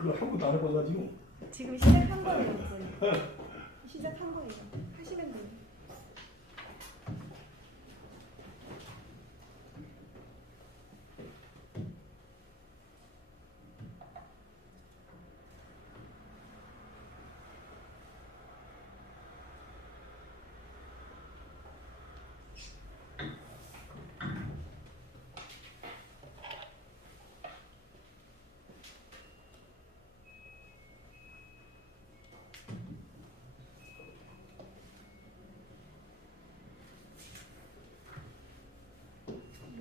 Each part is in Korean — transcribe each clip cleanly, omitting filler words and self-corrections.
그걸 한 번도 안 해봐가지고. 지금 시작한 거예요, 거의. 시작한 거예요. 하시면 돼요.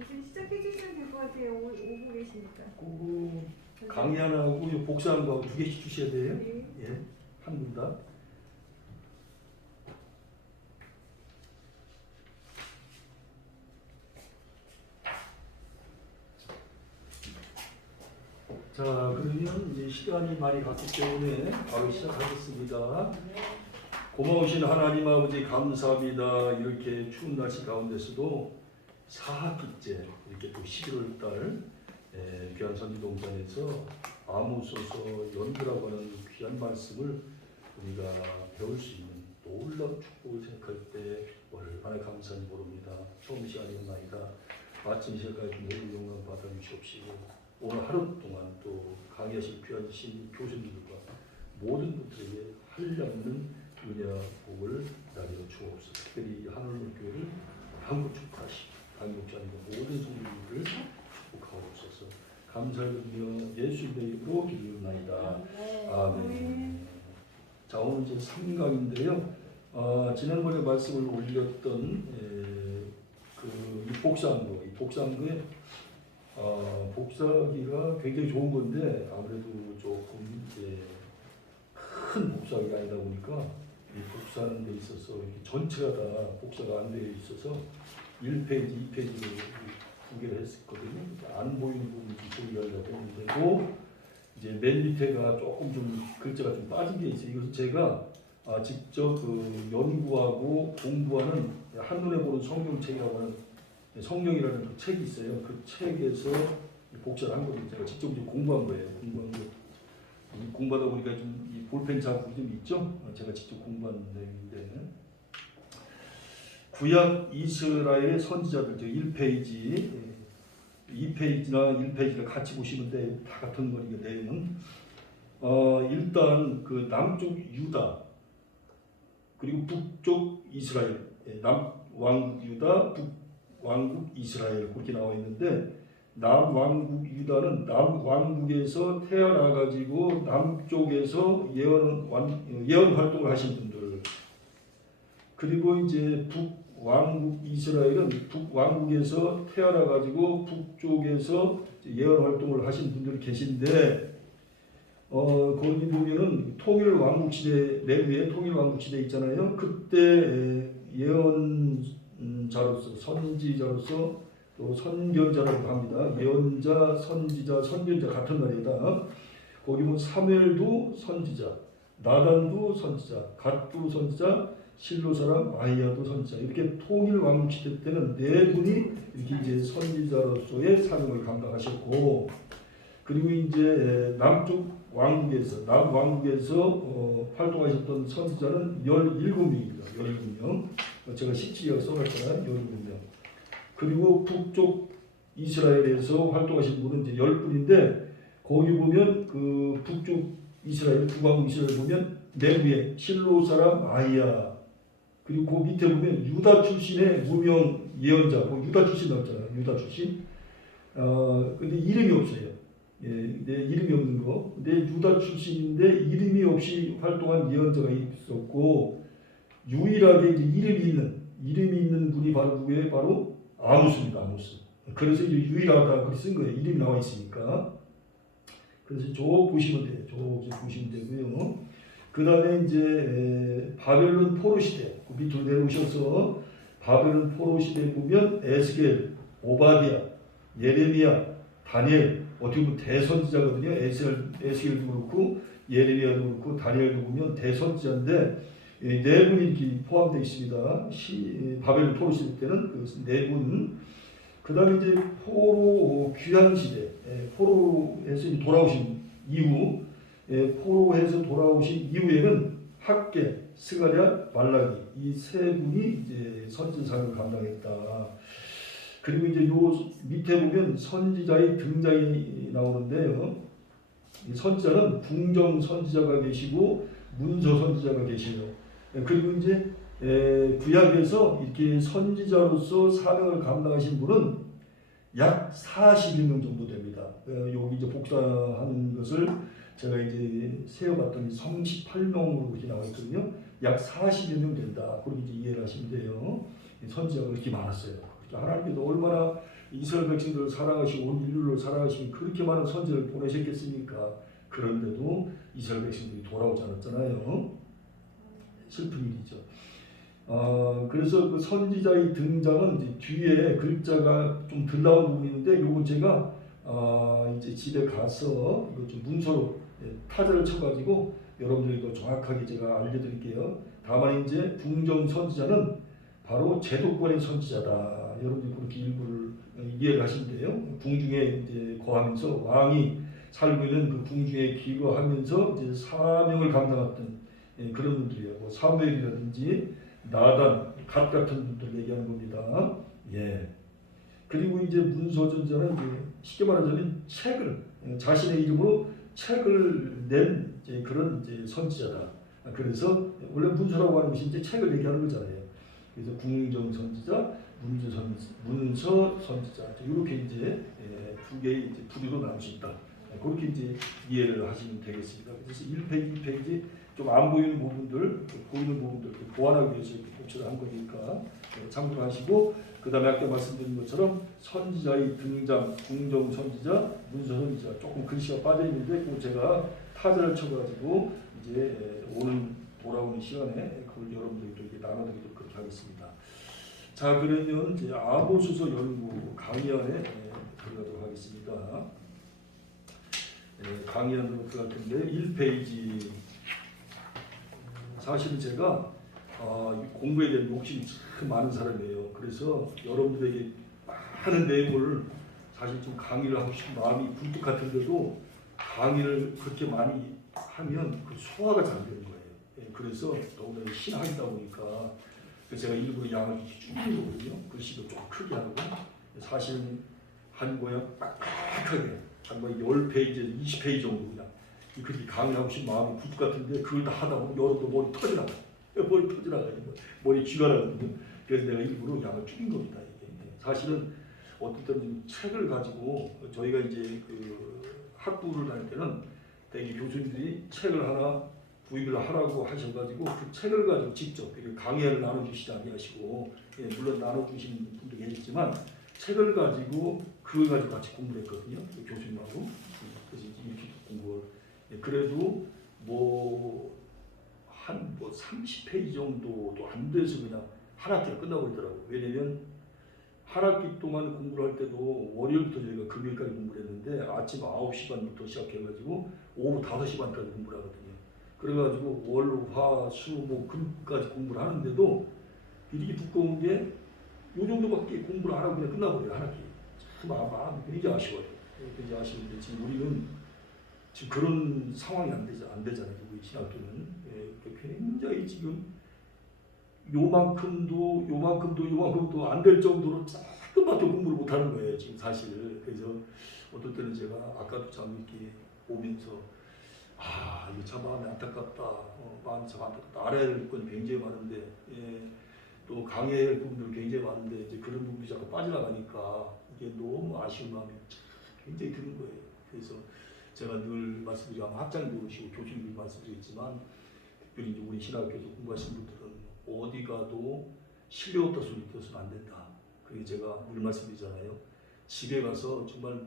이제 시작해 주시면 될 것 같아요. 오고 계시니까. 그 강의 하나 하고 이 복사한 거하고 두 개씩 주셔야 돼요. 네. 예, 한 분 다. 자, 그러면 이제 시간이 많이 갔기 때문에 바로 시작하겠습니다. 고마우신 하나님 아버지 감사합니다. 이렇게 추운 날씨 가운데서도 사학기째 이렇게 또 11월 달 귀한 선지동산에서 아무소서 연구라고 하는 귀한 말씀을 우리가 배울 수 있는 놀라운 축복을 생각할 때 얼마나 감사히 모릅니다. 처음 시간이었나이다. 마침 시간까지 모든 영광 받아 주시옵시고 오늘 하루 동안 또 강의하신 귀한 신 교수님들과 모든 분들에게 한량없는 은혜와 복을 나려 주옵소서. 특별히 하늘교회를 한국 축복하시고 강목자님과 모든 성도님들을 축복하옵소서. 감사드리며 예수님의 이름으로 기도하나이다. 아멘. 자, 오늘 이제 3강인데요. 지난번에 말씀을 올렸던 이 복사한 복사한 복사기가 굉장히 좋은 건데 아무래도 조금 이제 큰 복사기가 아니다 보니까 이 복사하는 데 있어서 이렇게 전체가 다 복사가 안 되어 있어서 1페이지, 2페이지로 두 개를 했었거든요. 안 보이는 부분이 조리하려고 했는데도 이제 맨 밑에가 조금 좀 글자가 좀 빠진 게 있어요. 이것은 제가 직접 그 연구하고 공부하는 한눈에 보는 성경책이라고 하는 성경이라는 그 책이 있어요. 그 책에서 복사를 한 거거든요. 제가 직접 이제 공부한 거예요. 공부하다 보니까 좀 이 볼펜 자국이 좀 있죠. 제가 직접 공부한 내용인데 구약 이스라엘 선지자들 1페이지, 2페이지나 1페이지를 같이 보시면 돼. 다 같은 거니까 내용은 일단 그 남쪽 유다 그리고 북쪽 이스라엘, 남왕국 유다, 북왕국 이스라엘 그렇게 나와 있는데 남왕국 유다는 남왕국에서 태어나 가지고 남쪽에서 예언 활동을 하신 분들, 그리고 이제 북왕국 이스라엘은 북왕국에서 태어나 가지고 북쪽에서 예언 활동을 하신 분들이 계신데 거기 보면은 통일왕국 시대, 내부에 통일왕국 시대 있잖아요. 그때 예언자로서 선지자로서 또 선견자라고 합니다. 예언자, 선지자, 선견자 같은 말이다. 거기 보면 사무엘도 선지자, 나단도 선지자, 갓도 선지자, 실로 사람 아히야도 선지자. 이렇게 통일 왕국 시대 때는 네 분이 이렇게 이제 선지자로서의 사명을 감당하셨고, 그리고 이제 남쪽 왕국에서 활동하셨던 선지자는 17명입니다. 17명. 제가 17절 써놨잖아요. 17명. 그리고 북쪽 이스라엘에서 활동하신 분은 이제 10분인데 거기 보면 그 북쪽 이스라엘, 북왕국 이스라엘 보면 내부에 실로 사람 아히야, 그리고 그 밑에 보면 유다 출신의 무명 예언자, 유다 출신 나왔잖아요. 유다 출신. 근데 이름이 없어요. 이름이 없는 거. 근데 유다 출신인데 이름이 없이 활동한 예언자가 있었고, 유일하게 이제 이름이 있는 분이 바로 누구예요? 바로 아모스입니다. 아모스. 그래서 이제 유일하다 그렇게 쓴 거예요. 이름이 나와 있으니까. 그래서 쭉 보시면 돼요. 쭉 보시면 되고요. 그 다음에 이제 바벨론 포로 시대, 그 밑으로 내려오셔서 바벨론 포로 시대 보면 에스겔, 오바디아, 예레미야, 다니엘, 어떻게 보면 대선지자거든요. 에스겔도 그렇고 예레미야도 그렇고 다니엘도 보면 대선지자인데 네 분이 이렇게 포함되어 있습니다. 바벨론 포로 시대 때는 그 네 분. 그 다음에 이제 포로 귀환 시대, 포로에서 돌아오신 이후 포로해서 돌아오신 이후에는 학계, 스가랴, 말라기 이 세 분이 이제 선지자를 감당했다. 그리고 이제 요 밑에 보면 선지자의 등장이 나오는데요. 이 선지자는 궁정 선지자가 계시고 문서 선지자가 계시요. 그리고 이제 구약에서 이렇게 선지자로서 사명을 감당하신 분은 약 40명 정도 됩니다. 여기 이제 복사하는 것을 제가 이제 세어봤더니 38명으로 이렇게 나와 있거든요. 약 40명 된다. 그렇게 이제 이해를 하시면 돼요. 선지자가 그렇게 많았어요. 하나님께서 얼마나 이스라엘 백성들을 사랑하시고 온 인류를 사랑하시고 그렇게 많은 선지자를 보내셨겠습니까? 그런데도 이스라엘 백성들이 돌아오지 않았잖아요. 슬픈 일이죠. 그래서 그 선지자의 등장은 이제 뒤에 글자가 좀 덜 나온 부분인데 요거 제가 이제 집에 가서 이거 좀 문서로 타자를 쳐가지고 여러분들에게 정확하게 제가 알려드릴게요. 다만 이제 궁정 선지자는 바로 제도권의 선지자다. 여러분들이 그렇게 일부를 이해를 하시면 돼요. 궁중에 이제 거하면서 왕이 살고 있는 그 궁중에 기거하면서 이제 사명을 감당했던 그런 분들이에요. 뭐 사무엘이라든지 나단, 갓 같은 분들 얘기하는 겁니다. 예. 그리고 이제 문서전자는 이제 쉽게 말하자면 책을 자신의 이름으로 책을 낸 이제 그런 이제 선지자다. 그래서 원래 문서라고 하는 것이 이제 책을 얘기하는 거잖아요. 그래서 궁정 선지자, 문서 선지자 이렇게 이제 두 개의 이제 부류로 나눌 수 있다. 그렇게 이제 이해를 하시면 되겠습니다. 그래서 1페이지, 2페이지 좀 안 보이는 부분들, 보이는 부분들 보완하기 위해서 이렇게 고쳐를 한 거니까 참고하시고, 그 다음에 아까 말씀드린 것처럼 선지자의 등장, 궁정 선지자, 문서 선지자 조금 글씨가 빠져 있는데 그 제가 타자를 쳐가지고 이제 돌아오는 시간에 그걸 여러분들께 이렇게 나눠드리도록 그렇게 하겠습니다. 자, 그러면 이제 아모스서 연구 강의안에 들어가도록 하겠습니다. 강의안으로 들어갈 텐데 1페이지. 사실은 제가 공부에 대한 욕심이 참 많은 사람이에요. 그래서 여러분들에게 많은 내용을 사실 좀 강의를 하고 싶은 마음이 굴뚝 같은데도 강의를 그렇게 많이 하면 그 소화가 잘 되는 거예요. 그래서 너무나 신학이다 보니까 제가 일부러 양을 줄이는 거거든요. 글씨도 좀 크게 하고 사실은 한 거에 빡빡하게 한 거에 10페이지, 20페이지 정도 그냥 그렇게 강의하고 싶은 마음이 굴뚝 같은데 그걸 다 하다 보면 여러분도 머리 터지나가요. 머리 터지나가요. 머리 쥐가 나거든요. 그래서 내가 일부러 양을 줄인 겁니다. 이게. 사실은 어떤 때는 책을 가지고 저희가 이제 그 학부를 다닐 때는 대개 교수님들이 책을 하나 구입을 하라고 하셔가지고 그 책을 가지고 직접 강의를 나눠주시지 아니하시고 물론 나눠주시는 분도 계시지만 책을 가지고 그걸 가지고 같이 공부를 했거든요. 그 교수님하고. 그래서 이렇게 공부를 그래도 한 30페이지 정도도 안 돼서 그냥 한 학기가 끝나버리더라고요. 왜냐면 한 학기 동안 공부를 할 때도 월요일부터 저희가 금요일까지 공부를 했는데 아침 9시 반부터 시작해가지고 오후 5시 반까지 공부를 하거든요. 그래가지고 월, 화, 수, 목, 금까지 공부를 하는데도 이렇게 두꺼운 게 요 정도밖에 공부를 안 하고 그냥 끝나버려요. 한 학기. 참 마음이 굉장히 아쉬워요. 굉장히 아쉬운데 지금 우리는 지금 그런 상황이 안 되잖아요. 우리 신학교는. 굉장히 지금 요만큼도 안 될 정도로 조금밖에 공부를 못 하는 거예요. 지금 사실. 그래서 어떨 때는 제가 아까도 참 이렇게 오면서 이거 참 마음이 안타깝다. 마음이 참 안타깝다. 알아야 될 건 굉장히 많은데 또 강해야 할 부분들 굉장히 많은데 이제 그런 부분이 자꾸 빠져나가니까 이게 너무 아쉬운 마음이 굉장히 드는 거예요. 그래서 제가 늘 말씀드리고 학장도 그러시고 교수님도 말씀드리겠지만 특별히 이제 우리 신학교에서 공부하신 분들은 어디 가도 실력 없다 소리 들어서는 안 된다. 그게 제가 늘 말씀드리잖아요. 집에 가서 정말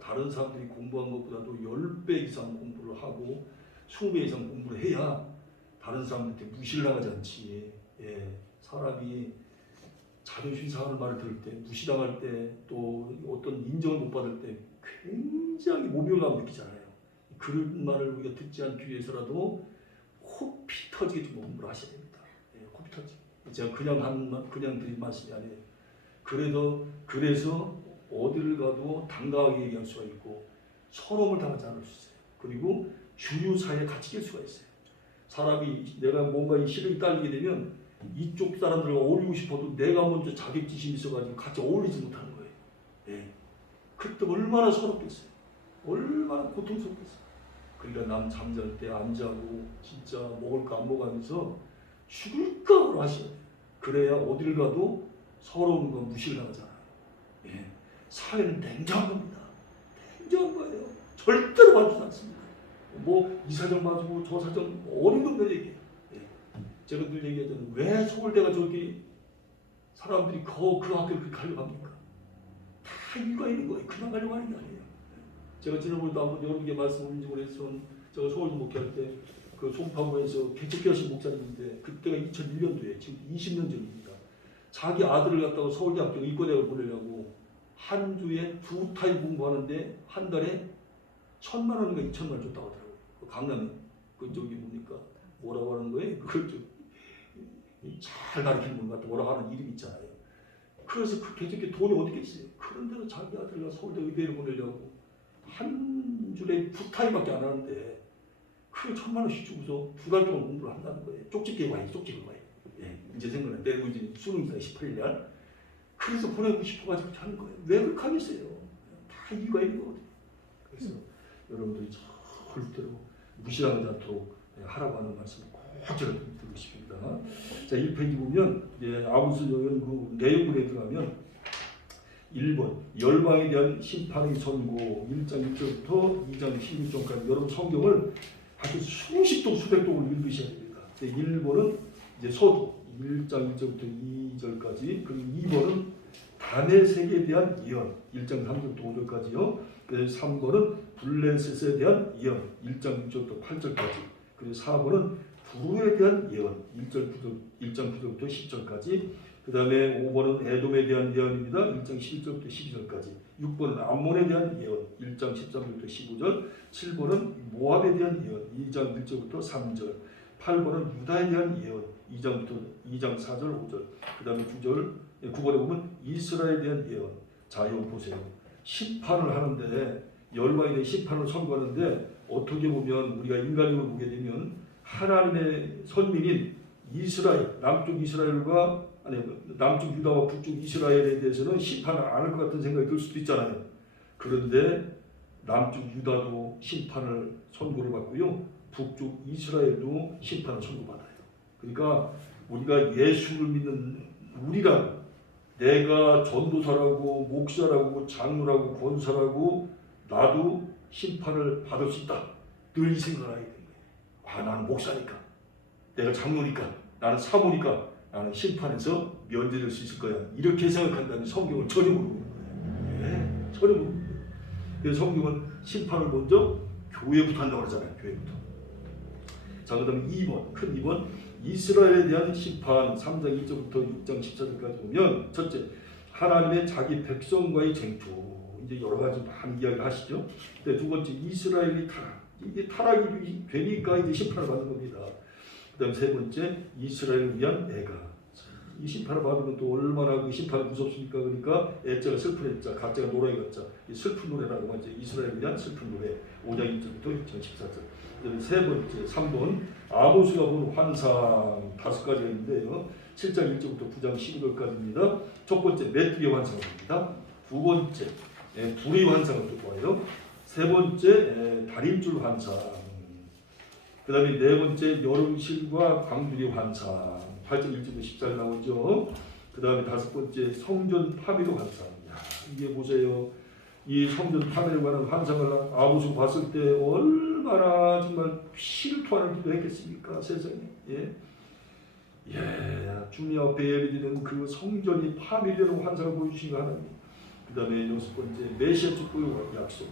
다른 사람들이 공부한 것보다도 10배 이상 공부를 하고 20배 이상 공부를 해야 다른 사람들한테 무시를 당하지 않지. 사람이 자존심 상하는 말을 들을 때, 무시당할 때, 또 어떤 인정을 못 받을 때 굉장히 모멸감을 느끼잖아요. 그런 말을 우리가 듣지 않기 위해서라도 코피 터지게 좀 공부를 하셔야 됩니다. 코피 터지게. 제가 그냥 드린 말씀이 아니에요. 그래서 어디를 가도 당당하게 얘기할 수가 있고 서러움을 당하지 않을 수 있어요. 그리고 주유사에 갇힐 수가 있어요. 사람이 내가 뭔가 이 실력이 딸리게 되면 이쪽 사람들과 어울리고 싶어도 내가 먼저 자격지심이 있어가지고 같이 어울리지 못하는 거예요. 예. 그때 얼마나 서럽겠어요. 얼마나 고통스럽겠어요. 그러니까 남 잠잘 때 안 자고 진짜 먹을까 안 먹으면서 죽을까 하셔야 돼요. 그래야 어딜 가도 서러운 건 무시를 하잖아요. 예. 사회는 냉정한 겁니다. 냉정한 거예요. 절대로 봐주지 않습니다. 뭐 이 사정 봐주고 저 사정 어림없는 얘기예요. 예. 제가 늘 얘기하잖아요. 왜 서울대가 저기 사람들이 그 학교를 그렇게 가려고 합니까? 다 이유가 있는 거예요. 그냥 가려고 하는 게 아니에요. 제가 지난번에도 한번 여러 개 말씀드린 적을 했지만 제가 서울대 목회할 때 그 송파구에서 개척교 하신 목사님인데 그때가 2001년도에 지금 20년 전입니다. 자기 아들을 갖다가 서울대학교 의과대학을 보내려고 한 주에 2타임 공부하는데 한 달에 1,000만 원인가 2,000만 원 줬다고 하더라고요. 그 강남에 그 저기 뭡니까 뭐라고 하는 거예요? 그걸 좀잘 가르치는 분 같은 뭐라고 하는 이름 있잖아요. 그래서 그 개척교 돈이 어떻게 있어요? 그런데도 자기 아들을 서울대 의대를 보내려고 한 주에 2타임밖에 안 하는데 그 1,000만 원씩 주고서 2달 동안 공부를 한다는 거예요. 쪽집게 와요, 쪽집게 와요. 예, 이제 생각나. 내고 이제 수능이다 18년. 그래서 보내고 싶어가지고 하는 거예요. 왜 그렇게 하겠어요? 다 이유가 있는 거거든요. 그래서 여러분들이 절대로 무시하지 않도록 하라고 하는 말씀을 꼭 제가 드리고 싶습니다. 자, 1페이지 보면 아모스 여행 그 내용물에 들어가면 1번 열방에 대한 심판의 선고 1장 1절부터 2장 16절까지 여러분 성경을 아주 수십 동 수백 동을 읽으셔야 됩니다. 1번은 이제 서두 1장 1절부터 2절까지 그리고 2번은 담의 색에 대한 예언 1장 3절부터 5절까지요. 그래서 3번은 블레셋에 대한 예언 1장 6절부터 8절까지 그리고 4번은 부르에 대한 예언 1장 9절부터 10절까지 그 다음에 5번은 에돔에 대한 예언입니다. 1장 11절부터 12절까지 6번은 암몬에 대한 예언 1장 13절부터 15절 7번은 모압에 대한 예언 2장 1절부터 3절 8번은 유다에 대한 예언 2장 4절 5절 그 다음에 9번에 보면 이스라엘에 대한 예언. 자, 여기 보세요. 심판을 하는데 열방에 대한 심판을 선고하는데 어떻게 보면 우리가 인간적으로 보게 되면 하나님의 선민인 이스라엘 남쪽 이스라엘과 남쪽 유다와 북쪽 이스라엘에 대해서는 심판을 안 할 것 같은 생각이 들 수도 있잖아요. 그런데 남쪽 유다도 심판을 선고를 받고요. 북쪽 이스라엘도 심판을 선고받아요. 그러니까 우리가 예수를 믿는 우리가 내가 전도사라고 목사라고 장로라고 권사라고 나도 심판을 받을 수 있다. 늘 이 생각을 하게 되는 거예요. 아, 나는 목사니까 내가 장로니까 나는 사모니까 나는 심판에서 면제될 수 있을 거야. 이렇게 생각한다면 성경을 전혀 모르는 거예요. 네, 전혀 모르는 거예요. 그래서 성경은 심판을 먼저 교회부터 한다고 그러잖아요. 교회부터. 자, 그 다음에 2번, 큰 2번 이스라엘에 대한 심판 3장 2절부터 6장 14절까지 보면 첫째, 하나님의 자기 백성과의 쟁투 이제 여러 가지 많은 이야기를 하시죠. 근데 두 번째, 이스라엘이 타락 이게 타락이 되니까 이제 심판을 받는 겁니다. 그 다음 세 번째, 이스라엘을 위한 애가 이 심판을 받으면 또 얼마나 그 심판이 무섭습니까? 그러니까 애자가 슬픈 애자, 가짜가 노라기 가짜 이 슬픈 노래라고 하죠. 이스라엘을 위한 슬픈 노래 5장 1절부터 6장 14절 세 번째, 3번 아모스가 본 환상 5가지가 있는데요. 7장 1절부터 9장 12절까지입니다. 첫 번째, 메뚜기 환상을 봅니다. 두 번째, 불의 환상을 또 보아요. 세 번째, 달인줄 환상. 그 다음에 네 번째, 여름실과 광주리 환상 8장 1절부터 14절 나오죠. 그 다음에 다섯 번째, 성전 파멸의 환상. 야, 이게 보세요. 이 성전 파멸에 관한 환상을 아모스가 봤을 때 얼마나 정말 피를 토하는 기도 했겠습니까? 세상에. 예. 주님 앞에 예배드리는 그 성전이 파멸되는 환상을 보여주신 하나님. 그 다음에 여섯 번째, 메시아 축복의 약속.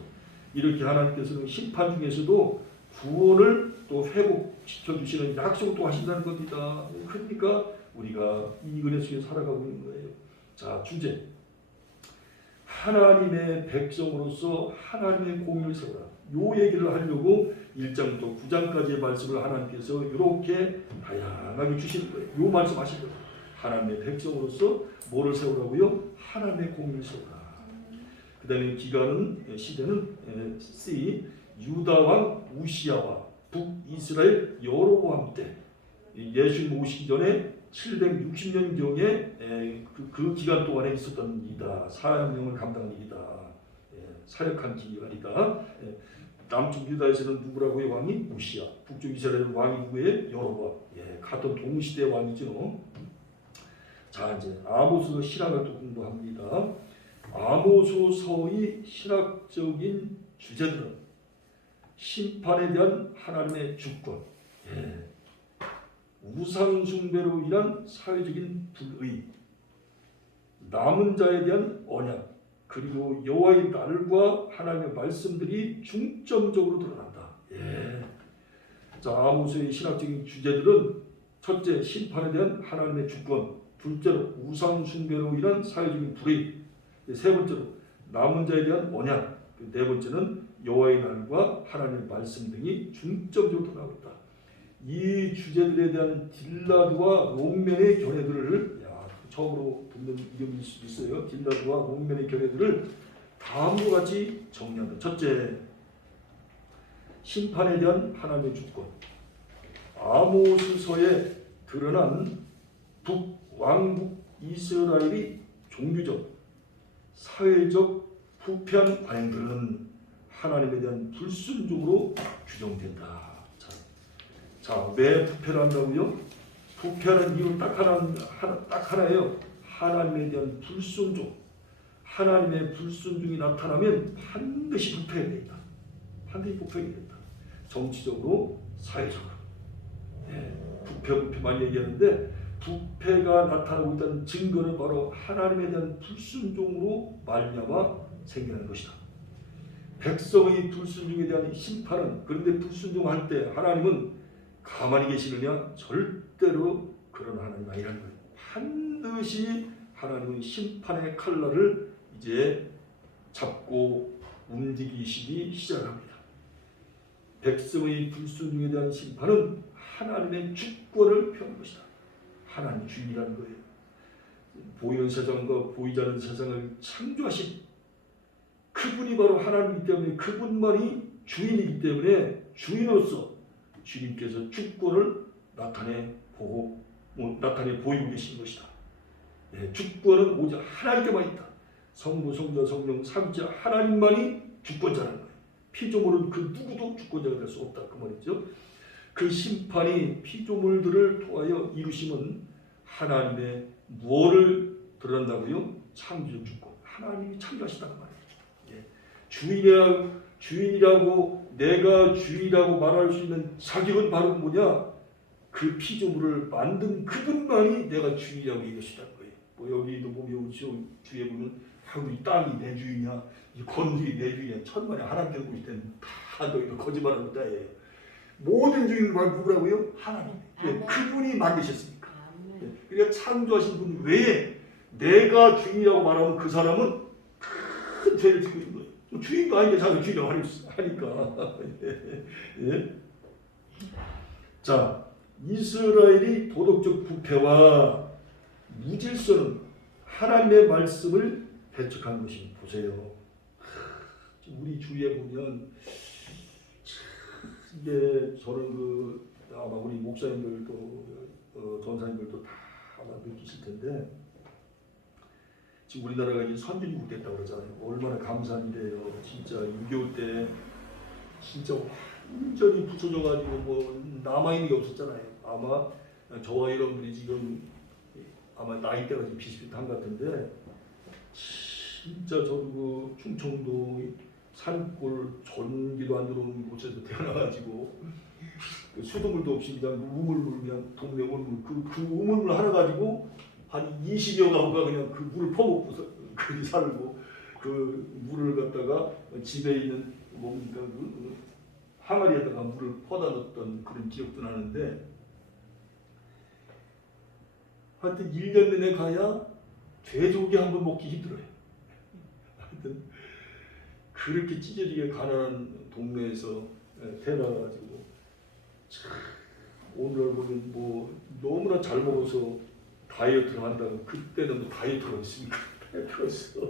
이렇게 하나님께서는 심판 중에서도 구원을 또 회복시켜 주시는 약속을 또 하신다는 겁니다. 그러니까 우리가 이 은혜 속에 살아가고 있는 거예요. 자, 주제. 하나님의 백성으로서 하나님의 공의를 세우라. 요 얘기를 하려고 1장부터 9장까지의 말씀을 하나님께서 이렇게 다양하게 주시는 거예요. 요 말씀 하신 거예요. 하나님의 백성으로서 뭐를 세우라고요? 하나님의 공의를 세우라. 그 다음에 기간은 시대는 C 유다 왕 우시야와 북이스라엘 여로보암 때 예수님 오시기 전에 760년경에 그 기간 동안에 있었던 일이다. 사명을 감당한 일이다. 사역한 기간이다. 남쪽 유다에서는 누구라고요? 왕이 우시야. 북쪽 이스라엘 왕이 누구예요? 여로보암. 같은 동시대 왕이죠. 자, 이제 아모스 신학을 또 공부합니다. 아모스서의 신학적인 주제들은 심판에 대한 하나님의 주권, 우상 숭배로 인한 사회적인 불의, 남은 자에 대한 언약, 그리고 여호와의 날과 하나님의 말씀들이 중점적으로 드러난다. 자, 아모스의 신학적인 주제들은 첫째, 심판에 대한 하나님의 주권, 둘째로 우상 숭배로 인한 사회적인 불의, 세 번째로 남은 자에 대한 언약, 네 번째는 여호와의 날과 하나님의 말씀 등이 중점적으로 드러나고 있다. 이 주제들에 대한 딜라드와 롱맨의 견해들을 처음으로 듣는 이름일 수도 있어요. 딜라드와 롱맨의 견해들을 다음과 같이 정리한다. 첫째, 심판에 대한 하나님의 주권. 아모스서에 드러난 북왕국 이스라엘이 종교적, 사회적 부패한 관행들은 하나님에 대한 불순종으로 규정된다. 자, 왜 부패를 한다고요? 부패하는 이유 딱 하나예요. 하나님에 대한 불순종. 하나님의 불순종이 나타나면 반드시 부패해야 된다. 반드시 부패해야 된다. 정치적으로, 사회적으로. 부패 많이 얘기하는데 부패가 나타나고 있다는 증거는 바로 하나님에 대한 불순종으로 말미암아 생기는 것이다. 백성의 불순종에 대한 심판은, 그런데 불순종할 때 하나님은 가만히 계시느냐? 절대로 그런 하나님 아니라는 거예요. 반드시 하나님은 심판의 칼날을 이제 잡고 움직이시기 시작합니다. 백성의 불순종에 대한 심판은 하나님의 주권을 표하는 것이다. 하나님 주인이라는 거예요. 보이는 세상과 보이지 않는 세상을 창조하신 그분이 바로 하나님이기 때문에, 그분만이 주인이기 때문에 주인으로서 주님께서 주권을 나타내 보이고 계신 것이다. 주권은 오직 하나님께만 있다. 성부, 성자, 성령, 삼위자 하나님만이 주권자라는 거예요. 피조물은 그 누구도 주권자가 될 수 없다. 그 말이죠. 그 심판이 피조물들을 통하여 이루심은 하나님의 무엇을 드러난다고요? 창조적 주권. 하나님이 창조하시다는 말이에요. 주인이라고 내가 주인이라고 말할 수 있는 자격은 바로 뭐냐? 그 피조물을 만든 그분만이 내가 주인이라고 얘기하시다는 거예요. 뭐 여기도 보면 주에 보면 이 땅이 내 주인이야, 이 건물이 내 주인이야. 천만에 하나님께서 보실 때는 다 너희가 거짓말하는 따예요. 모든 주인을 누구라고요? 하나님. 그분이 만드셨으니까. 그러니까 창조하신 분 외에 내가 주인이라고 말하면 그 사람은 큰 죄를 지고 있는 거예요. 주인도 아닌데 자기 주인이라고 하니까. 자, 이스라엘이 도덕적 부패와 무질서는 하나님의 말씀을 배척한 것이, 보세요. 우리 주위에 보면 이게 저는 아마 우리 목사님들도 전사님들도 다 아마 느끼실 텐데, 지금 우리나라가 이제 선진국 됐다고 그러잖아요. 얼마나 감사한 일이에요. 진짜 6.25 때 진짜 완전히 부서져가지고 뭐 남아있는 게 없었잖아요. 아마 저와 여러분들이 지금 아마 나이대가 좀 비슷비슷한 것 같은데, 진짜 저도 충청도 산골 전기도 안 들어오는 곳에서 태어나가지고 수돗물도 없이 그냥 우물물, 그냥 동네 우물물, 그 우물물 하나 가지고 한 20여 가구가 그냥 그 물을 퍼먹고 거기 살고, 그 물을 갖다가 집에 있는 뭡니까 그 항아리에다가 물을 퍼다 넣었던 그런 기억도 나는데, 하여튼 1년 내내 가야 돼지고기 한 번 먹기 힘들어요. 하여튼 그렇게 찢어지게 가난한 동네에서 태어나가지고 오늘 보면 뭐 너무나 잘 먹어서 다이어트를 한다고, 그때는 뭐 다이어트가 있습니까? 다이어트가 있어.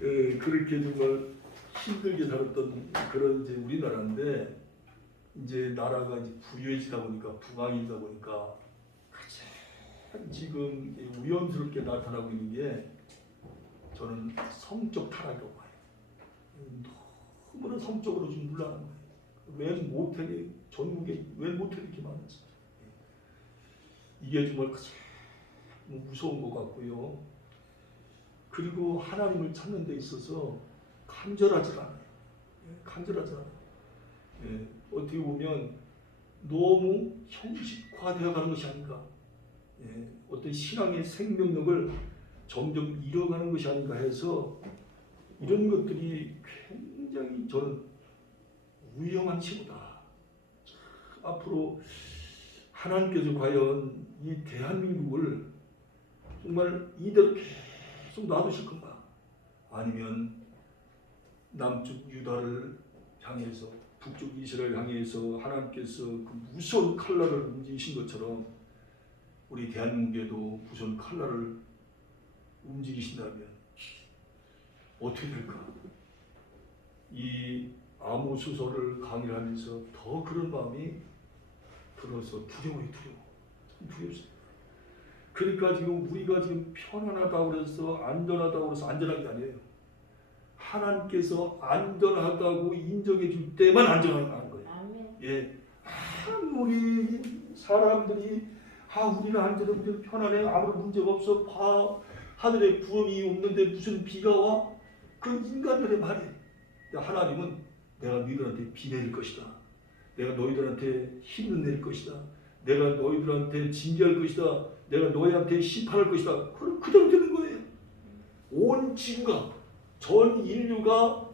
그렇게 정말 힘들게 살았던 그런 이제 우리나라인데 이제 나라가 이제 부유해지다 보니까 부강이다 보니까 가장 지금 위험스럽게 나타나고 있는 게 저는 성적 타락이라고 봐요. 너무나 성적으로 좀 물러가는 거예요. 웬 모텔이 전국에 웬 모텔이 이렇게 많은지 이게 정말 가장 무서운 것 같고요. 그리고 하나님을 찾는 데 있어서 간절하지 않아요. 간절하지 않아요. 예, 어떻게 보면 너무 형식화되어 가는 것이 아닌가. 예, 어떤 신앙의 생명력을 점점 잃어가는 것이 아닌가 해서 이런 것들이 굉장히 저는 위험한 시도다. 앞으로 하나님께서 과연 이 대한민국을 정말 이대로 계속 놔두실 건가? 아니면 남쪽 유다를 향해서 북쪽 이스라엘 향해서 하나님께서 그 무서운 칼날을 움직이신 것처럼 우리 대한민국에도 무서운 칼날을 움직이신다면 어떻게 될까? 이 아모스서를 강의하면서 더 그런 마음이 들어서 두렵습니다. 그러니까 지금 우리가 지금 편안하다고 그래서 안전하다고 그래서 안전한 게 아니에요. 하나님께서 안전하다고 인정해 줄 때만 안전한 거예요. 예, 아무리 사람들이 우리는 안전한데 편안해 아무런 문제가 없어 하늘에 구름이 없는데 무슨 비가 와? 그건 인간들의 말이에요. 하나님은 내가 너희들한테 비 내릴 것이다. 내가 너희들한테 힘을 내릴 것이다. 내가 너희들한테 징계할 것이다. 내가 너희한테 심판할 것이다. 그대로 되는 거예요. 온 지구가 전 인류가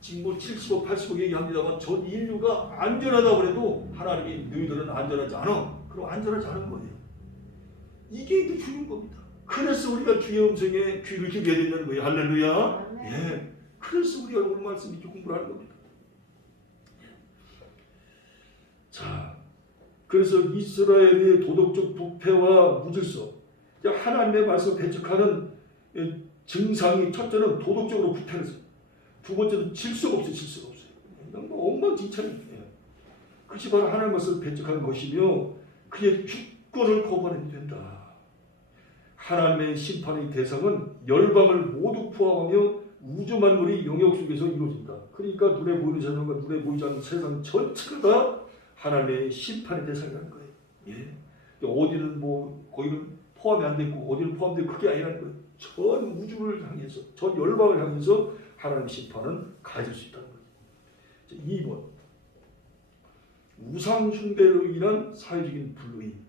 지금 뭐 70억, 80억 얘기합니다만 전 인류가 안전하다고 해도 하나님이 너희들은 안전하지 않아. 그럼 안전하지 않은 거예요. 이게 중요한 겁니다. 그래서 우리가 주의 음성에 귀를 기울여야 된다는 거예요. 할렐루야. 예. 그래서 우리가 오늘 말씀 이렇게 공부를 하는 겁니다. 자, 그래서 이스라엘의 도덕적 부패와 무질서, 하나님의 말씀을 배척하는 증상이 첫째는 도덕적으로 부패해서, 두 번째는 질서가 없어요. 너무 엉망진창이에요. 그것이 바로 하나님의 말씀을 배척하는 것이며 그의 주권을 거부하면 된다. 하나님의 심판의 대상은 열방을 모두 포함하며 우주 만물의 영역 속에서 이루어진다. 그러니까 눈에 보이는 세상과 눈에 보이지 않는 세상 전체가 다 하나님의 심판의 대상이라는 거예요. 예. 어디는 뭐 거기는 포함이 안 되고 어디는 포함되고 그게 아니라는 거예요. 전 우주를 향해서 전 열방을 향해서 하나님의 심판은 가질 수 있다는 거예요. 2번 우상 숭배로 인한 사회적인 불의임.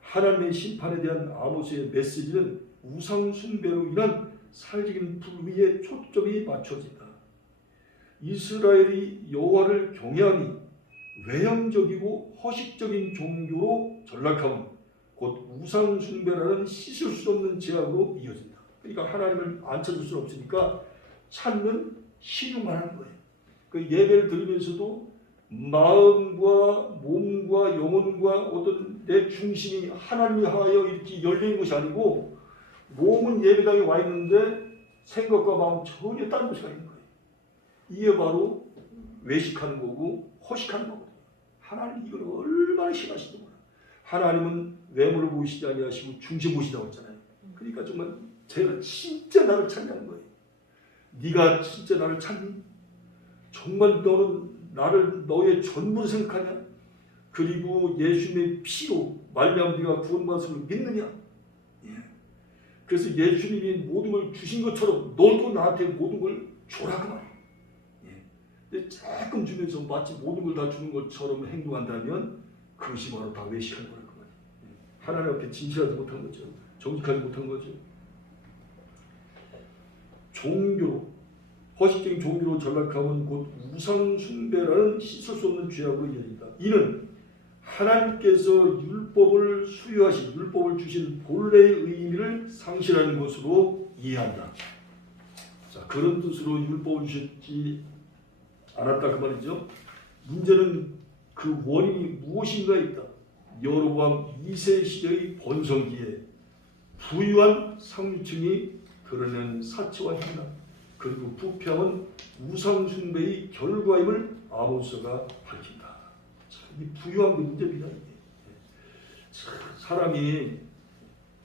하나님의 심판에 대한 아모스의 메시지는 우상 숭배로 인한 사회적인 불의에 초점이 맞춰진다. 이스라엘이 여호와를 경외함이 외형적이고 허식적인 종교로 전락함은 곧 우상 숭배라는 씻을 수 없는 죄악으로 이어진다. 그러니까 하나님을 안 찾을 수 없으니까 찾는 신용만 하는 거예요. 그 예배를 드리면서도 마음과 몸과 영혼과 어떤 내 중심이 하나님이 하여 이렇게 열리는 것이 아니고 몸은 예배당에 와 있는데 생각과 마음 전혀 다른 곳에 가 있는 거예요. 이게 바로 외식하는 거고 허식하는 거거든요. 하나님 이걸 얼마나 싫어하시는 거예요. 하나님은 외모를 보시지 아니하시고 중심 보시라고 했잖아요. 그러니까 정말 제가 진짜 나를 찾냐는 거예요. 네가 진짜 나를 찾니? 정말 너는 나를 너의 전부로 생각하냐? 그리고 예수님의 피로 말미암아 네가 구원받았음을 믿느냐? 예. 그래서 예수님이 모든 걸 주신 것처럼 너도 나한테 모든 걸 주라 그 말이에요. 예. 근데 조금 주면서 마치 모든 걸 다 주는 것처럼 행동한다면 그것이 바로 다 외식하는 거란 말이에요. 예. 하나님 앞에 진실하지 못한 거죠. 정직하지 못한 거죠. 종교로 허식적인 종교로 전락하면 곧 우상 숭배라는 씻을 수 없는 죄악으로 이어진다. 이는 하나님께서 율법을 수여하신 율법을 주신 본래의 의미를 상실하는 것으로 이해한다. 자, 그런 뜻으로 율법을 주셨지 않았다 그 말이죠. 문제는 그 원인이 무엇인가에 있다. 여로보암 2세 시대의 번성기에 부유한 상류층이 드러낸 사치와 행남, 그리고 부패함은 우상 숭배의 결과임을 아모스가 밝힌다. 자, 이 부유한 게 문제입니다. 이게. 자, 사람이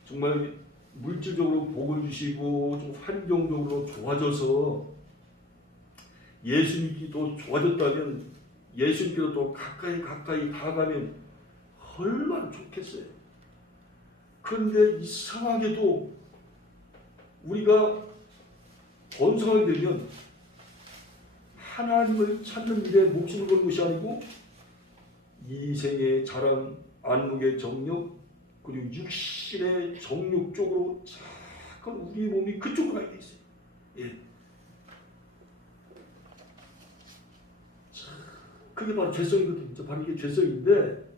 정말 물질적으로 복을 주시고 좀 환경적으로 좋아져서 예수님께도 좋아졌다면 예수님께도 또 가까이 다가가면 얼마나 좋겠어요. 그런데 이상하게도 우리가 번성하게 되면 하나님을 찾는 일에 목숨을 거는 것이 아니고 이생의 자랑, 안목의 정욕, 그리고 육신의 정욕 쪽으로 자꾸 우리 몸이 그쪽으로 가게 돼 있어요. 예. 자, 그게 바로 죄성이거든요. 바로 이게 죄성인데,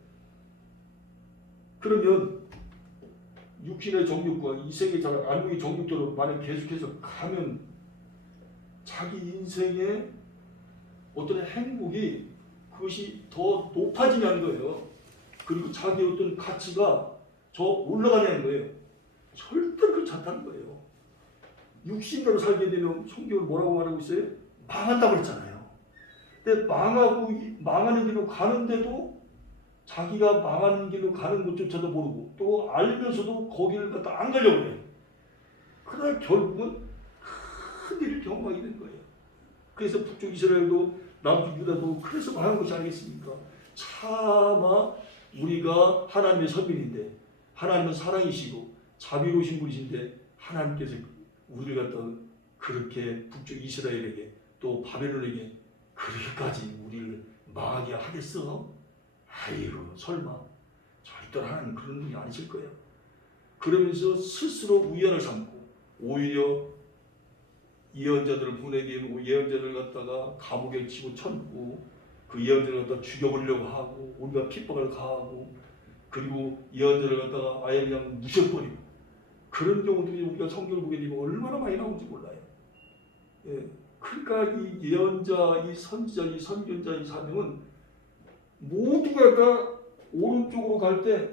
그러면 육신의 정욕과 이생의 자랑, 안목의 정욕대로 만약 계속해서 가면 자기 인생의 어떤 행복이 그것이 더 높아지냐는 거예요. 그리고 자기 어떤 가치가 더 올라가냐는 거예요. 절대 그렇지 않다는 거예요. 육신대로 살게 되면 성경은 뭐라고 말하고 있어요? 망한다고 그랬잖아요. 근데 망하는 길로 가는데도 자기가 망하는 길로 가는 것조차도 모르고 또 알면서도 거기를 갖다 안 가려고 해요. 그러나 결국은 큰 일을 경험하게 된 거예요. 그래서 북쪽 이스라엘도 남쪽 유다도 그래서 망한 것이 아니겠습니까? 차마 우리가 하나님의 선민인데 하나님은 사랑이시고 자비로우신 분이신데 하나님께서 우리를 갖다 그렇게 북쪽 이스라엘에게 또 바벨론에게 그렇게까지 우리를 망하게 하겠어? 아이고 설마 절대로 하나님 그런 분이 아니실 거예요. 그러면서 스스로 우연을 삼고 오히려 예언자들을 보내게 하고 예언자들 갖다가 감옥에 치고 쳐놓고 그 예언자를 갖다 죽여보려고 하고 온갖 핍박을 가하고 그리고 예언자를 갖다가 아예 그냥 무셔버리고 그런 경우들이 우리가 성경을 보게 되면 얼마나 많이 나오는지 몰라요. 예. 그러니까 이 예언자, 이 선지자, 이 선견자, 이 사명은 모두가 다 오른쪽으로 갈 때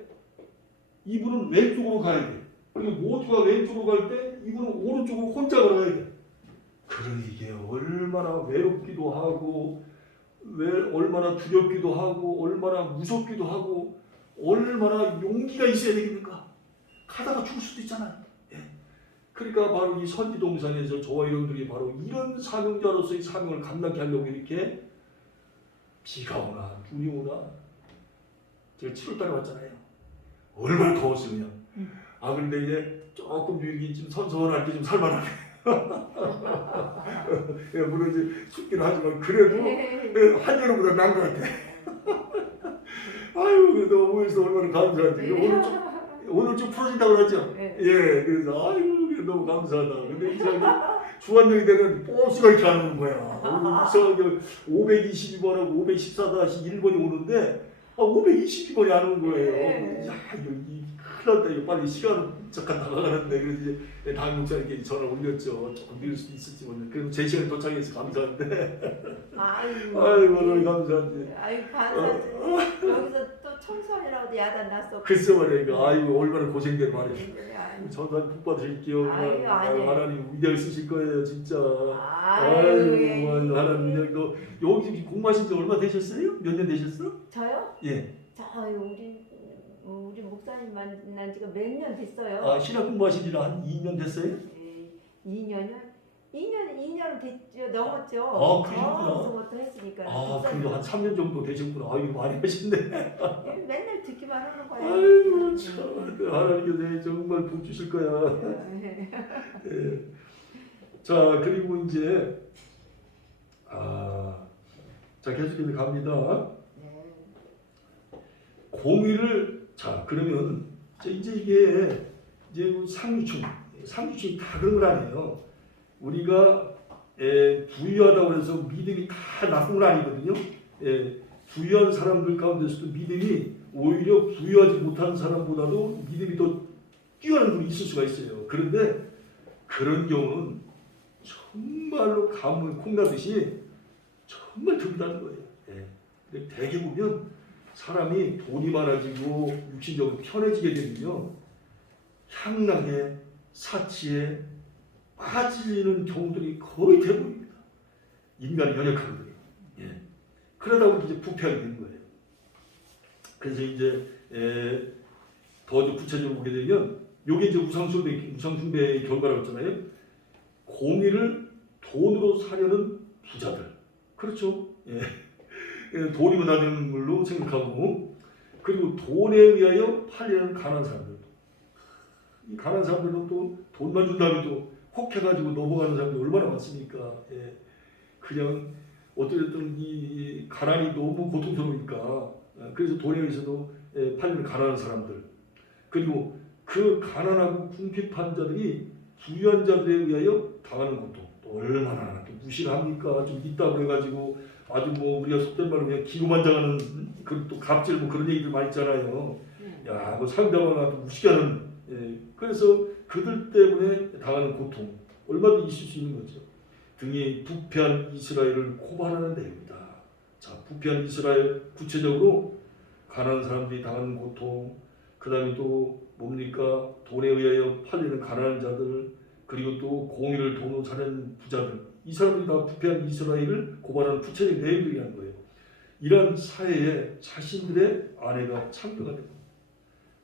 이분은 왼쪽으로 가야 돼. 그리고 모두가 왼쪽으로 갈 때 이분은 오른쪽으로 혼자 걸어야 돼. 그러니 이게 얼마나 외롭기도 하고 얼마나 두렵기도 하고 얼마나 무섭기도 하고 얼마나 용기가 있어야 되겠는가. 가다가 죽을 수도 있잖아요. 예. 그러니까 바로 이 선지동산에서 저와 여러분들이 바로 이런 사명자로서의 사명을 감당케 하려고 이렇게 비가 오나 눈이 오나 제가 7월달에 왔잖아요. 얼마나 더웠어요 그냥. 아 근데 이제 조금 여기 좀 선선할 때 좀 살만하네. 예, 물론 이제 춥기는 하지만 그래도 한여름보다 나은 것 같아. 아유 그래도 오면서 얼마나 감사한지. 오늘 좀 풀어진다고 그러죠? 네. 예, 그래서 아유 너무 감사하다. 근데 이상하게 주한령이 되면 뽀수가 이렇게 안 오는 거야. 이상하게 522번하고 514-1번이 오는데 522번이 안 오는 거예요. 야 여기 큰일 났다. 이거 빨리 시간 잠깐 나가가는데 그래서 이제 담임 목사님께 전화 올렸죠. 조금 늦을 수도 있었지만 그래도 제 시간에 도착해서 감사한데. 아이고 너무 감사한데. 아이고 감사하지. 여기서 또 청소하느라고 야단 났어. 글쎄 말이야. 아이고 얼마나 고생된 말이야. 저도 복 받으실게요. 아유, 하나님 위대하게 쓰실 거예요 진짜. 아유, 하나님 위대하게. 너 여기 공부하신 지 얼마 되셨어요? 몇 년 되셨어? 저요? 예. 우리 목사님 만난 지가 몇 년 됐어요. 신학 공부하신 지는 한 2년 됐어요? 네, 2년 됐죠. 넘었죠. 그러셨구나. 거기서부터 했으니까. 그래도 한 3년 정도 되셨구나. 아이고 많이 하셨네. 맨날 듣기만 하는 거예요. 아이고 참 하나님께서 정말 복 주실 거야. 예. 자 그리고 이제 자 계속해서 갑니다. 공의를 자 그러면 이제 이게 이제 상류층이 다 그런 건 아니에요. 우리가 부유하다고 해서 믿음이 다 나쁜 건 아니거든요. 부유한 사람들 가운데서도 믿음이 오히려 부유하지 못한 사람보다도 믿음이 더 뛰어난 분이 있을 수가 있어요. 그런데 그런 경우는 정말로 가뭄 콩나듯이 정말 드물다는 거예요. 근데 대개 보면 사람이 돈이 많아지고 육신적으로 편해지게 되면요 향락에 사치에 빠지는 경우들이 거의 대부분입니다. 인간이 연약하거든요. 예. 그러다 보니 이제 부패하게 되는 거예요. 그래서 이제 더 이제 구체적으로 보게 되면 요게 이제 우상숭배의 결과라고 했잖아요. 공의를 돈으로 사려는 부자들. 그렇죠. 예. 돈이면 다 되는 걸로 생각하고, 그리고 돈에 의하여 팔리는 가난한 사람들. 이 가난한 사람들은 또 돈만 준다면 또 혹해가지고 넘어가는 사람들이 얼마나 많습니까? 예. 그냥 어떻게든 이 가난이 너무 고통스러우니까, 그래서 돈에 의해서도 팔리는 가난한 사람들. 그리고 그 가난하고 궁핍한 자들이 부유한 자들에 의하여 당하는 고통. 또 얼마나 또 무시를 합니까? 좀 있다고 해가지고 아주 뭐 우리가 속된 말로 그냥 기고만장하는 또 갑질 뭐 그런 얘기들 많이 있잖아요. 야, 뭐 상대방을 또 무시하는. 예. 그래서 그들 때문에 당하는 고통 얼마든지 있을 수 있는 거죠. 등이 부패한 이스라엘을 고발하는 내용이다. 자, 부패한 이스라엘 구체적으로 가난한 사람들이 당하는 고통, 그 다음에 또 뭡니까? 돈에 의하여 팔리는 가난한 자들, 그리고 또 공의를 돈으로 사는 부자들, 이 사람들이 다 부패한 이스라엘을 고발하는 구체적인 내용들이라는 거예요. 이런 사회에 자신들의 아내가 참여가 되고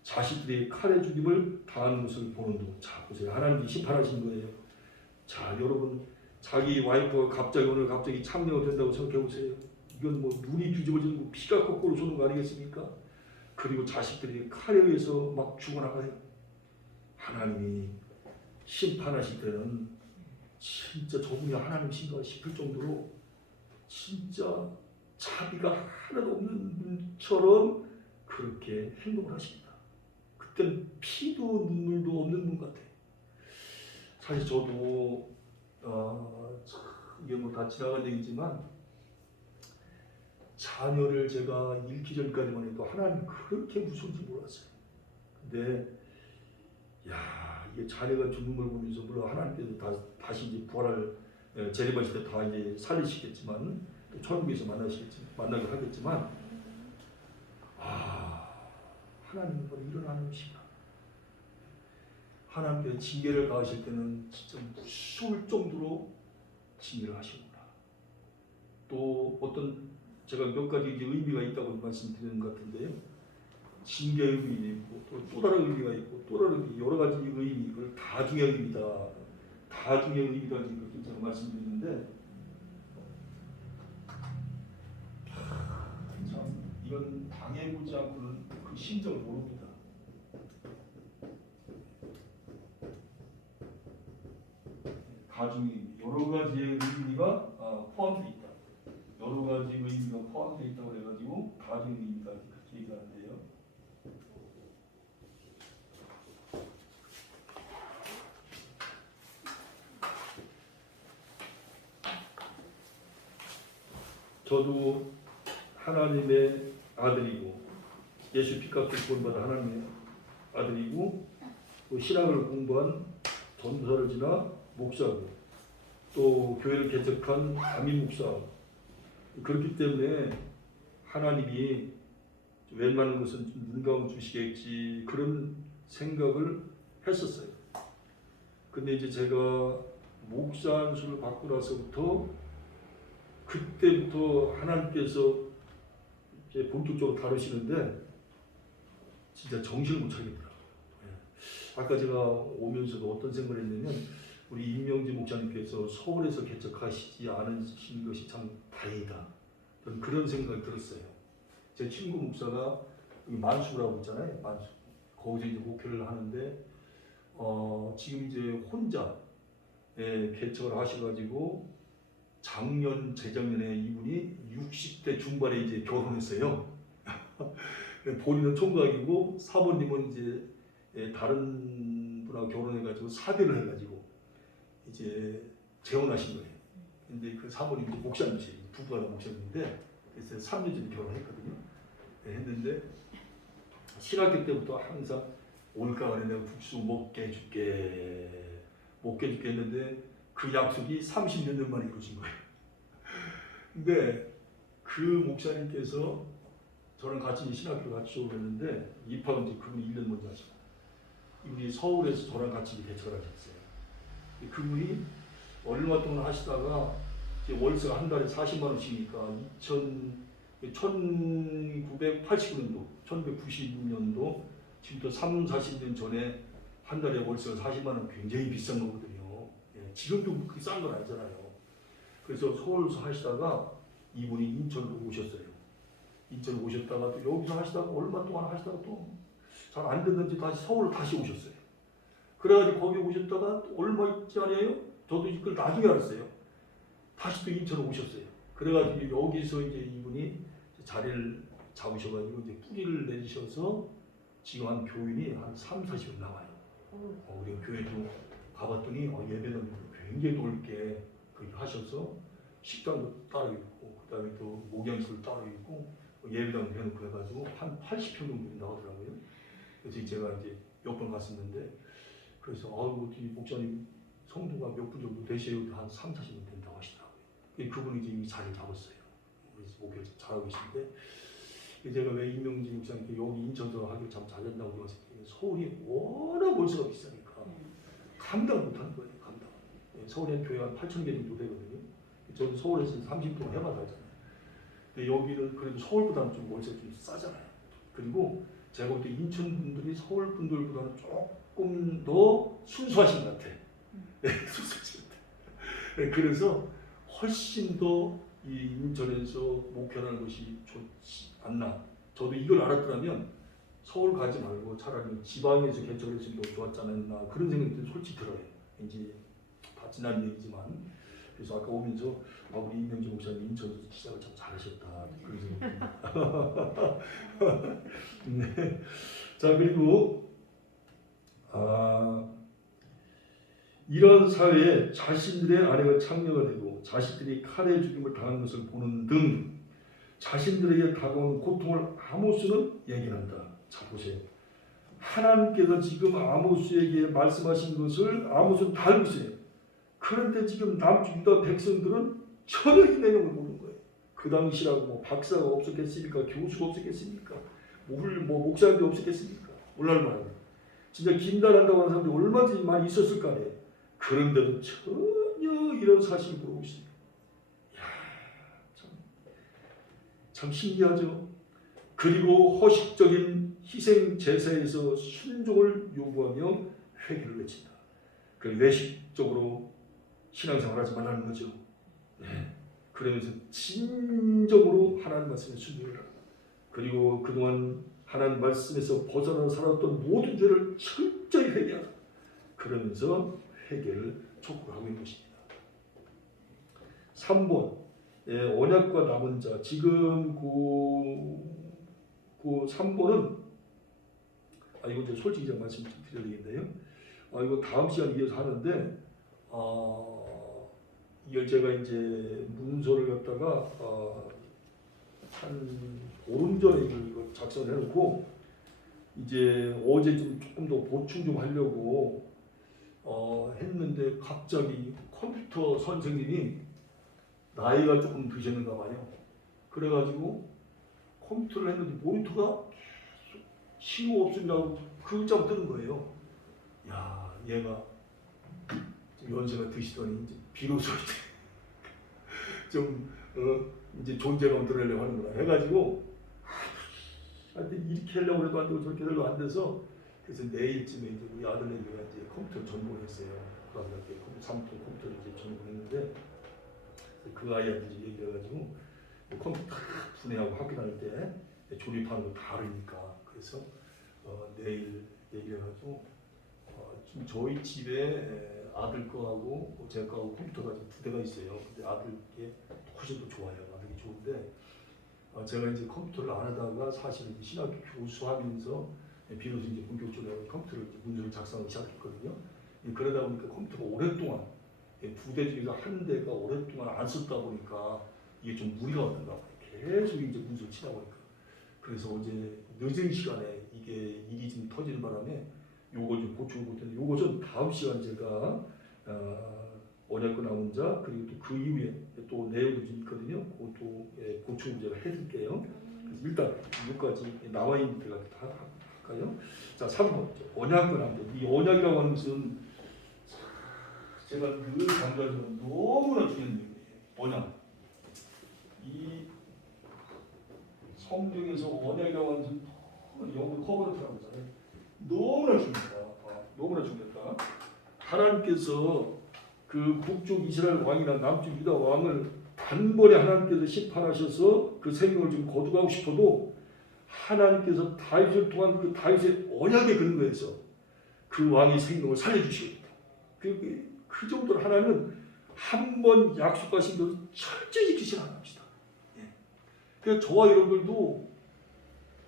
자식들이 칼에 죽임을 당하는 것을 보는 동. 자, 보세요. 하나님이 심판하신 거예요. 자, 여러분, 자기 와이프가 갑자기 참여가 된다고 생각해 보세요. 이건 뭐 눈이 뒤집어지고 피가 거꾸로 쏘는 거 아니겠습니까? 그리고 자식들이 칼에 의해서 막 죽어나가요. 하나님이 심판하실 때는 진짜 저분이 하나님이신가 싶을 정도로 진짜 자비가 하나도 없는 분처럼 그렇게 행동을 하십니다. 그때는 피도 눈물도 없는 분 같아요. 사실 저도 이게 뭐 다 지나간 얘기지만 자녀를 제가 잃기 전까지만 해도 하나님 그렇게 무서운지 몰랐어요. 근데 이게 자녀가 죽는 걸 보면서 물론 하나님께서 다시 이제 부활을 재림하실 때 다 이제 살리시겠지만 또 천국에서 만나게 하겠지만 하나님은 바로 이런 하나님이시구나. 하나님께서 징계를 가하실 때는 진짜 무서울 정도로 징계를 하시구나. 또 어떤 제가 몇 가지 이제 의미가 있다고 말씀드리는 것 같은데요. 징계의 의미가 있고 또 다른 의미가 있고 또 다른 의미, 여러 가지 의미, 그걸 다중의 의미다. 다중의 의미다 이렇게 제가 말씀드리는데 참 이건 당해보지 않고는 그 심정을 모릅니다. 다중의 의미, 여러 가지의 의미가 포함되어 있다. 여러 가지 의미가 포함되어 있다고 해가지고 다중의 의미다 그렇게 얘기하는데요. 저도 하나님의 아들이고 예수 피값을 구원받은 하나님의 아들이고 또 신학을 공부한 전도사를 지나 목사고 또 교회를 개척한 담임 목사. 그렇기 때문에 하나님이 웬만한 것은 눈 감아 주시겠지 그런 생각을 했었어요. 근데 이제 제가 목사 안수를 받고 나서부터 그때부터 하나님께서 이제 본격적으로 다루시는데 진짜 정신을 못 차리더라고요. 아까 제가 오면서도 어떤 생각을 했냐면 우리 임명지 목사님께서 서울에서 개척하시지 않으신 것이 참 다행이다. 저는 그런 생각이 들었어요. 제 친구 목사가 만수라고 있잖아요. 만수. 거기서 이제 목회를 하는데 지금 이제 혼자 개척을 하셔가지고 작년 재작년에 이분이 60대 중반에 이제 결혼했어요. 본인은 총각이고 사모님은 이제 다른 분하고 결혼해가지고 사별을 해가지고 이제 재혼하신 거예요. 근데 그 사모님이 목사님이세요. 부부가 다 목사님인데 그래서 3년 전에 결혼했거든요. 했는데 신학교 때부터 항상 올가을에 내가 국수 먹게 해줄게 했는데 그 약속이 30몇 년 만에 이루어진 거예요. 근데 그 목사님께서 저랑 같이 신학교 같이 오랬는데 입학은 이제 그분이 1년 먼저 하시고 이분이 서울에서 저랑 같이 개척을 하셨어요. 그분이 얼마 동안 하시다가 이제 월세가 한 달에 40만 원씩이니까 1989년도, 1996년도 지금부터 3, 40년 전에 한 달에 월세가 40만 원 굉장히 비싼 거거든요. 예, 지금도 그렇게 싼 건 아니잖아요. 그래서 서울서 하시다가 이분이 인천으로 오셨어요. 인천으로 오셨다가 또 여기서 하시다가 얼마 동안 하시다가 또 잘 안 됐는지 다시 서울로 다시 오셨어요. 그래가지고 거기 오셨다가 또 얼마 있지 않아요? 저도 이걸 나중에 알았어요. 다시 또 인천으로 오셨어요. 그래가지고 여기서 이제 이분이 자리를 잡으셔가지고 이제 뿌리를 내주셔서 지금 한 교인이 한 3, 40명 나와요. 우리 교회도 가봤더니 예배는 굉장히 넓게 하셔서 식당도 따로 있고 그다음에 또 목양실도 따로 있고 예배당도 해놓고 해가지고 한 80평 정도 나오더라고요. 그래서 제가 이제 몇 번 갔었는데 그래서 이 목사님 성도가 몇 분 정도 되세요? 한 3, 40분 된다고 하시더라고요. 그분이 이제 이미 자리를 잡았어요. 그래서 목회를 잘하고 계신데 제가 왜 임명진 목사님께 여기 인천서 하기를 참 잘한다고 그러면서 서울이 워낙 월세가 비싸니까 감당 못하는 거예요. 감당. 서울에 교회가 한 8,000개 정도 되거든요. 저는 서울에서 30년 동안 해봐서잖아요. 근데 여기는 그래도 서울보다는 좀 월세 좀 싸잖아요. 그리고 제가 볼 때 인천 분들이 서울 분들보다는 조금 더 순수하신 것 같아. 순수하신 것 같아. 그래서 훨씬 더 이 인천에서 목회하는 것이 좋지 않나. 저도 이걸 알았더라면 서울 가지 말고 차라리 지방에서 개척했으면 더 좋았지 않았나 그런 생각도 솔직히 들어요. 이제 다 지난 얘기지만 그래서 아까 오면서 우리 이명진 목사님 인천에서 시작을 참 잘하셨다 그런 생각이 네. 자 그리고 이런 사회에 자신들의 아내가 창녀가 되고 자식들이 칼에 죽임을 당한 것을 보는 등 자신들에게 다가온 고통을 아모스는 얘기한다. 자 보세요. 하나님께서 지금 아모스에게 말씀하신 것을 아모스는 다 알고 있어요. 그런데 지금 남유다 백성들은 전혀 이 내용을 모르는 거예요. 그 당시라고 뭐 박사가 없었겠습니까? 교수가 없었겠습니까? 목사님도 없었겠습니까? 몰랄 말이에요. 진짜 김단한다고 하는 사람들이 얼마든지 많이 있었을 거 아니에요. 그런데도 전혀 이런 사실을 모르고 있어요. 이야, 참 신기하죠. 그리고 허식적인 희생 제사에서 순종을 요구하며 회개를 외친다. 그 외식적으로 신앙생활하지 말라는 거죠. 네. 그러면서 진정으로 하나님 말씀에 순종을 하라. 그리고 그동안 하나님 말씀에서 벗어나 살았던 모든 죄를 철저히 회개하라. 그러면서 회개를 촉구하고 있는 것입니다. 3번 언약과 남은 자. 지금 그 3번은 이거 이제 솔직히 제가 말씀 드릴 얘기인데요. 이거 다음 시간 이어서 하는데 이걸 제가 이제 문서를 갖다가 한 보름 전에 이걸 작성을 해놓고 이제 어제 좀 조금 더 보충 좀 하려고 했는데 갑자기 컴퓨터 선생님이 나이가 조금 드셨는가 봐요. 그래가지고 컴퓨터를 했는데 모니터가 계속 신호 없음이라고 글자가 뜨는 거예요. 야, 얘가 연세가 드시더니 이제 비로소 좀 이제 존재감 드러내려고 하는구나 해가지고 하여튼 이렇게 하려고 해도 안 되고 저렇게 하려고 안 돼서 그래서 내일쯤에 이제 우리 아들내미가 이제 컴퓨터 전공을 했어요. 고등학교 컴퓨터를 이제 전공했는데 그 아이한테 이제 얘기를 해가지고 컴퓨터 분해하고 학교 다닐 때 조립하는 거 다르니까 그래서 내일 얘기를 해가지고 지금 저희 집에 아들 거하고 제 거하고 컴퓨터가 두 대가 있어요. 근데 아들께 훨씬 더 좋아요. 아들이 좋은데 제가 이제 컴퓨터를 안 하다가 사실은 신학교 교수하면서 비로소 이제 본격적으로 컴퓨터를 문서를 작성하기 시작했거든요. 그러다 보니까 컴퓨터가 오랫동안 두 대 중에서 한 대가 오랫동안 안 썼다 보니까 이게 좀 무리가 왔던가 봐요. 계속 이제 문서를 치다 보니까. 그래서 어제 늦은 시간에 이게 일이 좀 터지는 바람에 요걸 좀 보충을 못했는데 요것은 다음 시간 제가 언약과 남은 자 그리고 또 그 이후에 또 내용도 좀 있거든요. 그것도 보충을 제가 해드릴게요. 그래서 일단 여기까지 나와 있는 데가 다 할까요? 자 3번 언약과 남은 자. 이 언약이라고 하는 것은 제가 늘 강조하지만 너무나 중요한 내용이에요. 뭐냐? 이 성경에서 언약이라고 하는 것은 영어 커버너트라고 하잖아요. 너무나 중요하다. 너무나 중요하다. 하나님께서 그 북쪽 이스라엘 왕이나 남쪽 유다 왕을 단번에 하나님께서 심판하셔서 그 생명을 좀 거두가고 싶어도 하나님께서 다윗을 통한 그 다윗의 언약에 근거해서 그 왕의 생명을 살려주시겠다. 그 정도로 하나님은 한 번 약속하신 것을 철저히 지키시는 하나님이시다. 그래서 저와 여러분들도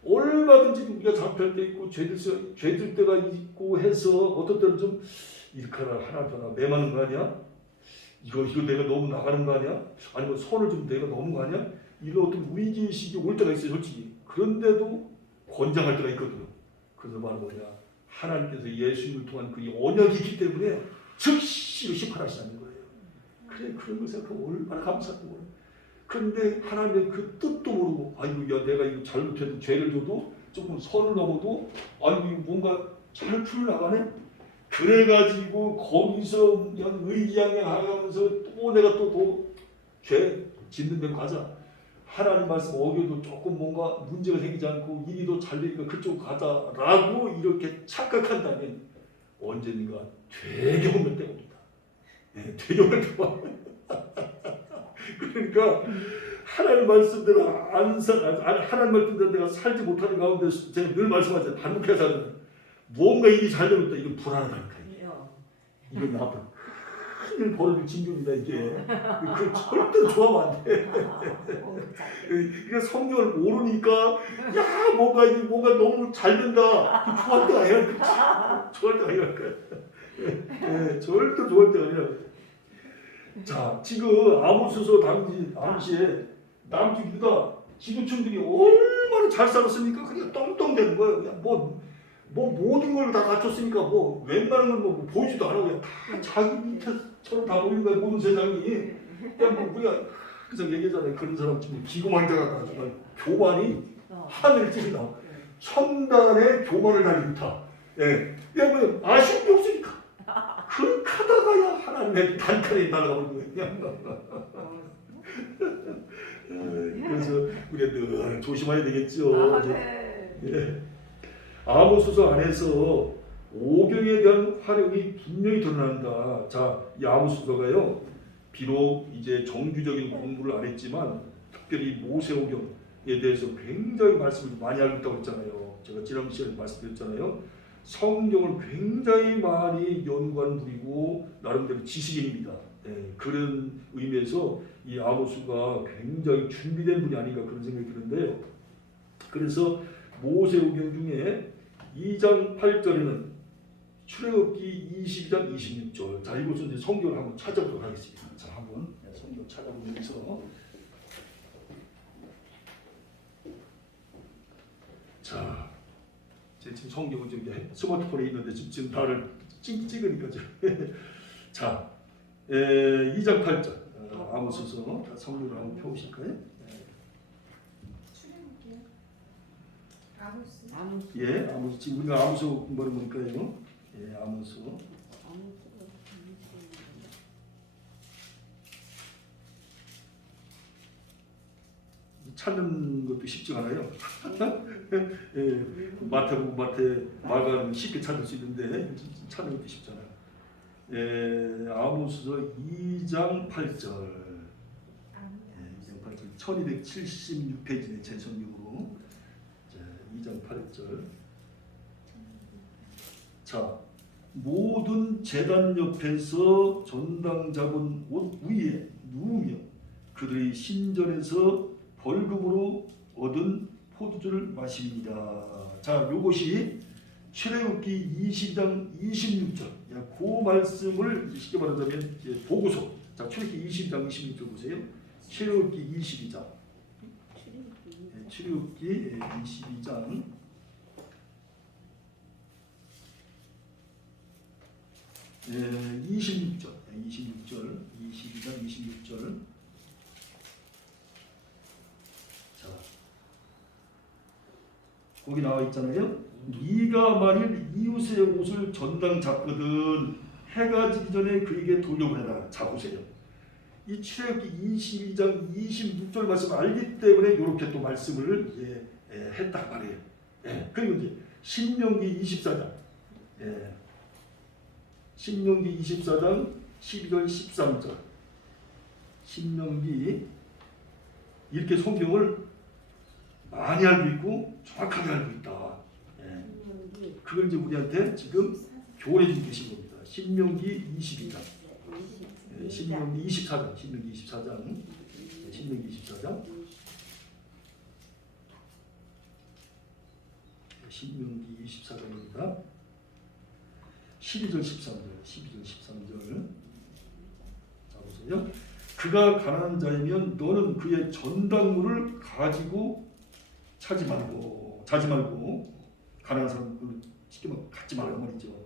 얼마든지 우리가 잘못할 때 있고 죄들 때가 있고 해서 어떤 때는 좀 일카라 하나 매마는 거 아니야? 이거 내가 너무 나가는 거 아니야? 아니면 선을 좀 내가 넘은 거 아니야? 이런 어떤 위기의식이 올 때가 있어요, 솔직히. 그런데도 권장할 때가 있거든요. 그래서 바로 뭐냐? 하나님께서 예수님을 통한 그 언약이 있기 때문에 즉시로 심판하시는 거예요. 그래, 그런 걸 생각하면 얼마나 감사하고. 그런데 하나님의 그 뜻도 모르고, 아이고, 야, 내가 이거 잘못해도 죄를 져도 조금 선을 넘어도, 아이고, 이거 뭔가 잘 풀려나가네? 그래가지고 거기서 그냥 의기양양하면서 또 내가 또 죄 짓는 데로 가자. 하나님 말씀 어겨도 조금 뭔가 문제가 생기지 않고 일이 더 잘 되니까 그쪽 가자라고 이렇게 착각한다면 언젠가 되게 때가 옵니다. 네, 되게 때가 그러니까 하나님 말씀대로 하나님 말씀대로 내가 살지 못하는 가운데 제가 늘 말씀하잖아요. 반복해야 사는 뭔가 일이 잘 되고 있다. 이건 불안하다니까. 이건 나쁜 큰일 벌어질 징조입니다. 이게 그 절대 좋아하면 안 돼. 그러니까 성경을 모르니까 야 뭔가 너무 잘 된다. 그 좋아할 때가 아니라 좋아할 때가 아니라 절대 좋아할 때가 아니라. 자, 지금 아모스서 당시에 남쪽 유다 지도층들이 얼마나 잘 살았습니까? 그냥 떵떵대는 거예요. 그냥 뭐 모든 걸 다 갖췄으니까 뭐 웬만한 걸 뭐 보이지도 않아. 그냥 다 자기 밑에처럼 다 보이는 거야. 모든 세상이. 그냥 뭐 우리가 그래서 얘기하잖아요. 그런 사람 지금 기고만장하다. 정말 교만이 하늘을 찌른다. 첨단의 교만을 가지고 있다. 예. 그냥 뭐 아쉬운 게 없으니까. 그렇게 하다가야 하나님의 단칼에 날아가는 거예요. 그래서 우리가 늘 조심해야 되겠죠. 예. 아모스서 안에서 오경에 대한 활용이 분명히 드러난다. 자, 이 아모스서가요. 비록 이제 정규적인 공부를 안 했지만 특별히 모세오경에 대해서 굉장히 말씀을 많이 알고 있다고 했잖아요. 제가 지난 시간에 말씀드렸잖아요. 성경을 굉장히 많이 연구한 분이고 나름대로 지식인입니다. 예, 그런 의미에서 이 아모스가 굉장히 준비된 분이 아닌가 그런 생각이 드는데요. 그래서 모세오경 중에 2장 8절에는 출애굽기 22장 26절. 자, 이것은 이제 성경을 한번 찾아보도록 하겠습니다. 자, 한번 성경 찾아보면서 자, 제 지금 성경은 지금 스마트폰에 있는데 지금 다를 찍으니까 자, 2장 8절 아모스서 성경을 한번 펴보실까요? 아모스. 예, 아모스. 지금 우리가 아모스 공부를 보니까요. 예, 아모스. 찾는 것도 쉽지 않아요. 예, 마태 마가는 쉽게 찾을 수 있는데 찾는 것도 쉽잖아요. 예, 아모스서 2장 8절. 예, 2장 8절. 1276페이지네 제 성경으로. 2장 8절. 자, 모든 제단 옆에서 전당 잡은 옷 위에 누우며 그들의 신전에서 벌금으로 얻은 포도주를 마십니다. 자, 요것이 출애굽기 20장 26절. 그 말씀을 쉽게 말하자면 보고서. 자, 출애굽기 20장 26절 보세요. 출애굽기 22장. 출애굽기 22장 26절 22장 26절. 자, 거기 나와 있잖아요. 네가 만일 이웃의 옷을 전당 잡거든 해가 지기 전에 그에게 돌려보내라. 자 보세요. 이 출애굽기 22장 26절 말씀을 알기 때문에 이렇게 또 말씀을 했단 말이에요. 그리고 이제 신명기 24장 신명기 24장 12절 13절 신명기 이렇게 성경을 많이 알고 있고 정확하게 알고 있다. 그걸 이제 우리한테 지금 교훈해 주고 계신 겁니다. 신명기 22장 신명기 24장 신명기 24장 신명기 24장 신명기 24장입니다. 12절 13절 자 보세요. 그가 가난한 자이면 너는 그의 전당물을 가지고 자지 말고 가난한 사람을 쉽게 말하면 갖지 말라고 말이죠.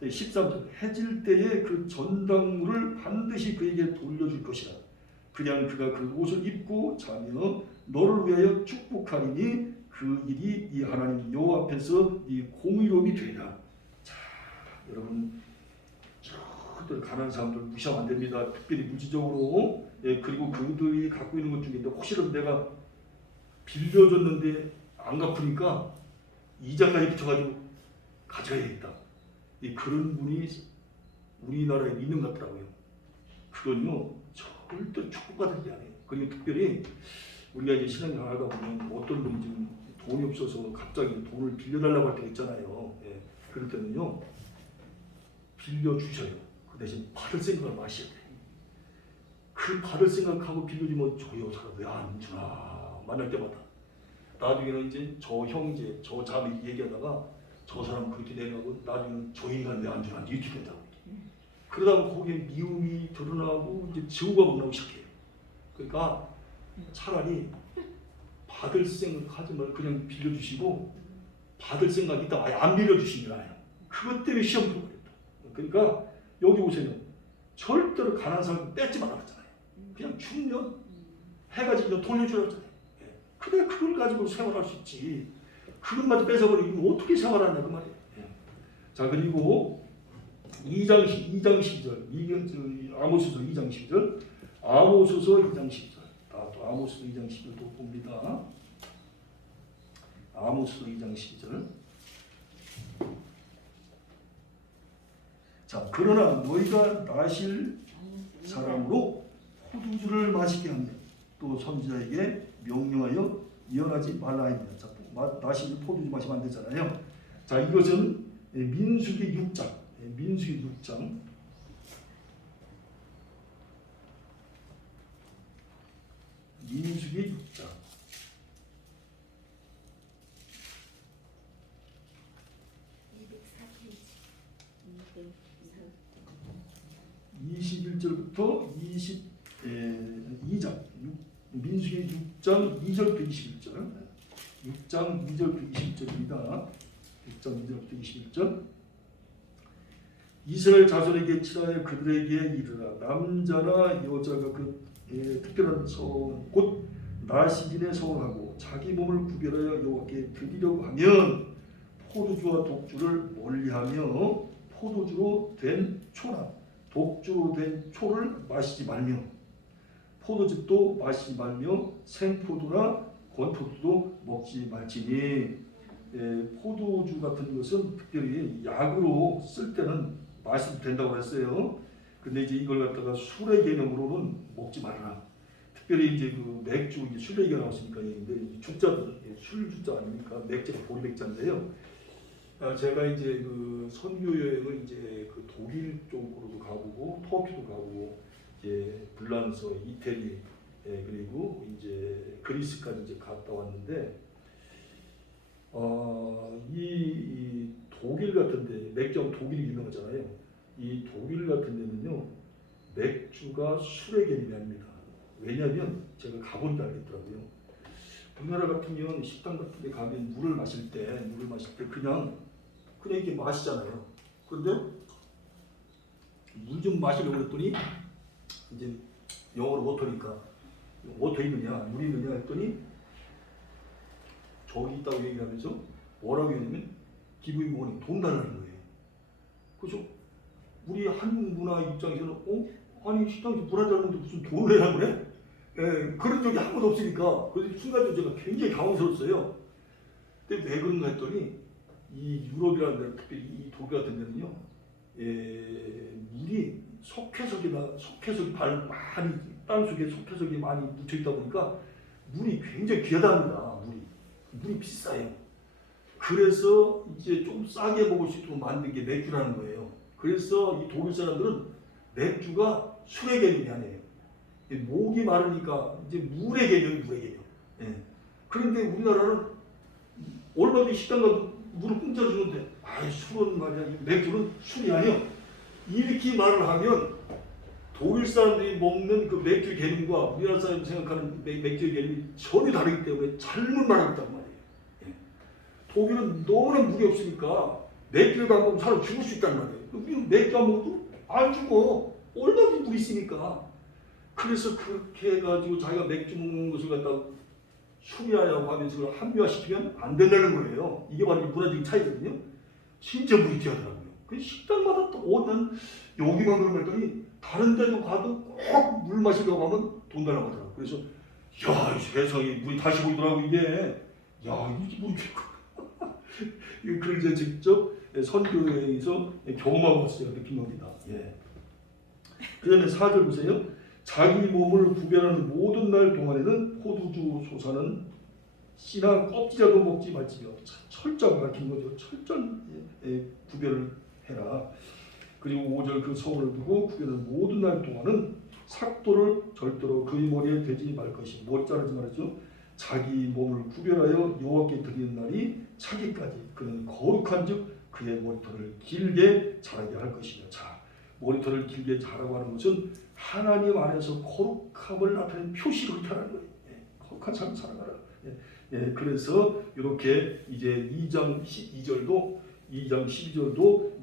13절 해질 때에 그 전당물을 반드시 그에게 돌려줄 것이라. 그냥 그가 그 옷을 입고 자며 너를 위하여 축복하리니 그 일이 네 하나님 여호와 앞에서 네 공의로움이 되리라. 자 여러분 절대 가난한 사람들 무시하면 안 됩니다. 특별히 물질적으로 그리고 그들이 갖고 있는 것 중에 혹시라도 내가 빌려줬는데 안 갚으니까 이자까지 붙여가지고 가져야겠다. 그런 분이 우리나라에 있는 것 같더라고요. 그건요 절대 축복받을 게 아니에요. 그리고 특별히 우리가 이제 신앙생활 하다 보면 어떤 분이 지금 돈이 없어서 갑자기 돈을 빌려달라고 할 때가 있잖아요. 그럴 때는요 빌려주셔요. 그 대신 받을 생각을 마셔야 돼요. 그 받을 생각하고 빌려주면 저요 사람 왜 안 주나 만날 때마다 나중에는 이제 저 형제 저 자매 얘기하다가 저 사람 그렇게 내려가고 나중에는 저 인간 왜 안 주나 이렇게 된다고. 그러다 보면 거기에 미움이 드러나고 이제 증오가 나오기 시작해요. 그러니까 차라리 받을 생각하지 말고 그냥 빌려주시고 받을 생각이 있다 아예 안 빌려주시는 게 나아요. 그것 때문에 시험 보고 그랬다. 그러니까 여기 보세요. 절대로 가난한 사람 뺏지 말라 그랬잖아요. 그냥 주면 해가 지면 돌려주라고 했잖아요. 그래 그걸 가지고 생활할 수 있지. 그것마저 뺏어버리면 어떻게 생활하냐 그 말이에요. 자 그리고 2장 12절 아모스서 2장 12절 아모스서 2장 12절 또 아모스서 2장 12절 봅니다. 아모스서 2장 12절 자 그러나 너희가 나실 사람으로 포도주를 마시게 하며 또 선지자에게 명령하여 이어나지 말라 하니라. 자, 나실 포도주 마시면 안 되잖아요. 자 이것은 민수기 6장 민수기 6장 민수기 6장 21절부터 22장 민수기 6장 2절부터 21절 6장 2절부터 21절입니다. 6장 2절부터 21절 이스라엘 자손에게 칠하여 그들에게 이르라. 남자나 여자가 그 특별한 서원 곧 나시린의 서원하고 자기 몸을 구별하여 여호와께 드리려고 하면 포도주와 독주를 멀리하며 포도주로 된 초나 독주로 된 초를 마시지 말며 포도즙도 마시지 말며 생포도나 건포도도 먹지 말지니. 포도주 같은 것은 특별히 약으로 쓸 때는 마셔도 된다고 했어요. 근데 이제 이걸 갖다가 술의 개념으로는 먹지 말아라. 특별히 이제 그 맥주 이제 술 얘기가 나왔으니까 근데 주자도 술 주자 아닙니까? 맥주가 보리맥자인데요. 제가 이제 그 선교 여행을 이제 그 독일 쪽으로도 가보고 터키도 가보고 이제 불란서, 이태리 그리고 이제 그리스까지 이제 갔다 왔는데 이 독일 같은데 맥주 독일이 유명하잖아요. 이 독일 같은 데는요 맥주가 술의 개념이 아닙니다. 왜냐하면 제가 가보니까 알겠더라고요. 우리나라 같으면 식당 같은 데 가면 물을 마실 때 그냥 이렇게 마시잖아요. 그런데 물 좀 마시려고 했더니 이제 영어로 워터니까 워터 있느냐 물 있느냐 했더니 저기 있다고 얘기하면서 뭐라고 했냐면 기부인 모니 돈 달라는 거예요. 그죠? 우리 한국 문화 입장에서는 아니 식당에서 물 한 잔 먹는데 무슨 돈을 내라 그래? 예, 그런 적이 한 번도 없으니까 그래서 순간적으로 제가 굉장히 당황스러웠어요. 근데 왜 그런가 했더니 이 유럽이라는 데는 특히 이 독일 같은 데는요, 물이 석회석이 많이 땅 속에 석회석이 많이 묻혀 있다 보니까 물이 굉장히 귀하답니다. 물이 비싸요. 그래서 이제 좀 싸게 먹을 수 있도록 만든 게 맥주라는 거예요. 그래서 이 독일 사람들은 맥주가 술의 개념이 아니에요. 목이 마르니까 이제 물의 개념. 예. 그런데 우리나라는 얼마든지 식당 가도 물을 공짜로 주는데, 술은 말이야, 맥주는 술이 아니요. 이렇게 말을 하면 독일 사람들이 먹는 그 맥주 개념과 우리나라 사람이 생각하는 맥주의 개념이 전혀 다르기 때문에 잘못 말하고 있단 말이에요. 예. 독일은 너무나 물이 없으니까 맥주를 안 먹으면 사람 죽을 수 있단 말이에요. 우리는 맥주 안 먹어도 안 죽어. 얼마든지 물이 있으니까. 그래서 그렇게 해가지고 자기가 맥주 먹는 것을 갖다 술이라고 하면서 그걸 합리화시키면 안 된다는 거예요. 이게 바로 문화적인 차이거든요. 진짜 물이 귀하더라고요. 그 식당마다 또 오는 여기만 그런 거 했더니 다른 데도 가도 꼭 물 마시려고 하면 돈 달라고 하더라고요. 그래서 야, 이 세상에 물이 다시 보이더라고 이게. 야, 이게 물이 그걸 이제 직접 선교회에서 경험하고 왔어요. 느낀 겁니다. 예. 그 다음에 4절 보세요. 자기 몸을 구별하는 모든 날 동안에는 포도주 소사는 씨나 껍질이라도 먹지 말지며. 철저하게 밝힌 거죠. 철저한 구별을 해라. 그리고 5절 그 소원을 두고 구별하는 모든 날 동안은 삭도를 절대로 그의 머리에 대지 말 것이. 머리 자르지 말았죠. 자기 몸을 구별하여 여호와께 드리는 날이 차기까지 그는 거룩한즉 그의 머리털을 길게 자라게 할 것이며. 자, 머리털을 길게 자라고 하는 것은 하나님 안에서 거룩함을 나타내는 표시로 하는 거예요. 거룩한 삶을 살아가라. 그래서 이렇게 이제 2장 12절도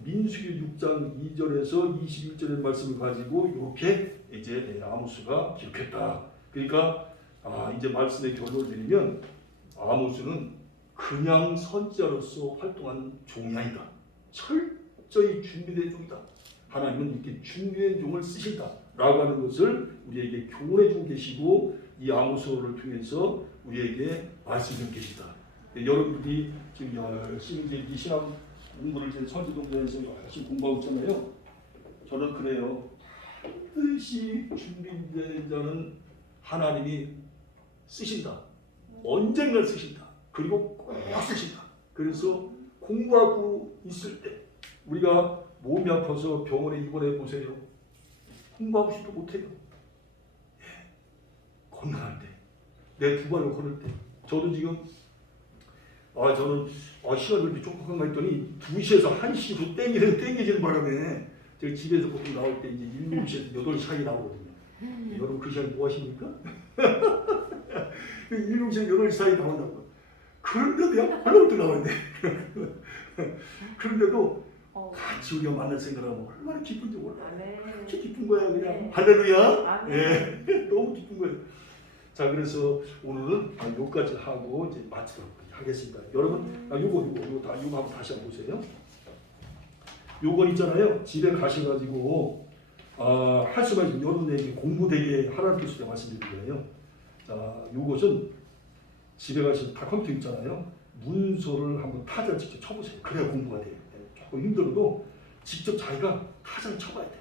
민수기 6장 2절에서 21절의 말씀을 가지고 이렇게 이제 아모스가 기록했다. 그러니까 이제 말씀의 결론을 드리면 아모스는 그냥 선지자로서 활동한 종이 아니다. 철저히 준비된 종이다. 하나님은 이렇게 준비된 종을 쓰신다 라고 하는 것을 우리에게 교훈해 주고 계시고 이 아모스를 통해서 우리에게 말씀해 계시다. 여러분들이 지금 열심히 이제 신앙 공부를 이제 선지동전에서 열심히 공부하고 있잖아요. 저는 그래요. 반드시 준비된 자는 하나님이 쓰신다. 언젠가 쓰신다. 그리고 꼭 쓰신다. 그래서 공부하고 있을 때 우리가 몸이 아파서 병원에 입원해 보세요. 공부하고 싶어도 못해요. 건강할 때, 내 두 발로 걸을 때. 저도 지금 저는 시간이 이렇게 촉박한가 했더니 2시에서 1시로 땡기지는 바람에 제가 집에서 보통 나올 때 이제 7시에서 8시 사이 나오거든요. 여러분 그 시간에 뭐 하십니까? 7시에서 8시 사이 나온다고. 그런데도 그냥 얼마부터 나와야 돼. 그런데도 같이 우리가 만날 생각하면 얼마나 기쁜지 몰라. 그렇게 기쁜 거야 그냥. 네. 할렐루야. 예, 너무 기쁜 거예요. 자, 그래서 오늘은 여기까지 하고 이제 마치도록 하겠습니다. 여러분, 요거 한번 다시 한번 보세요. 요건 있잖아요. 집에 가셔가지고 할 수가 있는 여러분에게 공부 되게 하라는 뜻으로 말씀드린 거예요. 자, 요것은 집에 가시면 다 컴퓨터 있잖아요. 문서를 한번 타자 직접 쳐보세요. 그래야 공부가 돼요. 조금 힘들어도 직접 자기가 타자를 쳐봐야 돼.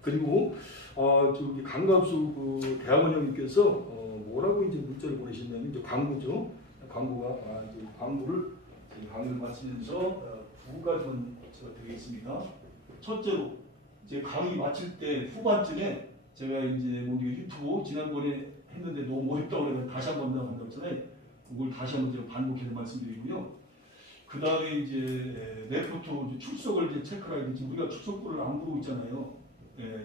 그리고 저기 강갑수 그 대학원 형님께서 뭐라고 이제 문자를 보내셨냐면 이제 광고죠. 광고가 이제 광고를 강의를 마치면서 두 가지만 제가 드리겠습니다. 첫째로 이제 강의 마칠 때 후반쯤에 제가 이제 유튜브 지난번에 했는데 너무 어렵다고 해서 다시 한번 한다고 했잖아요. 그걸 다시 한번 제가 반복해서 말씀드리고요. 그 다음에 이제 레포트 출석을 이제 체크를 하게 지금 우리가 출석부를 안 부르고 있잖아요.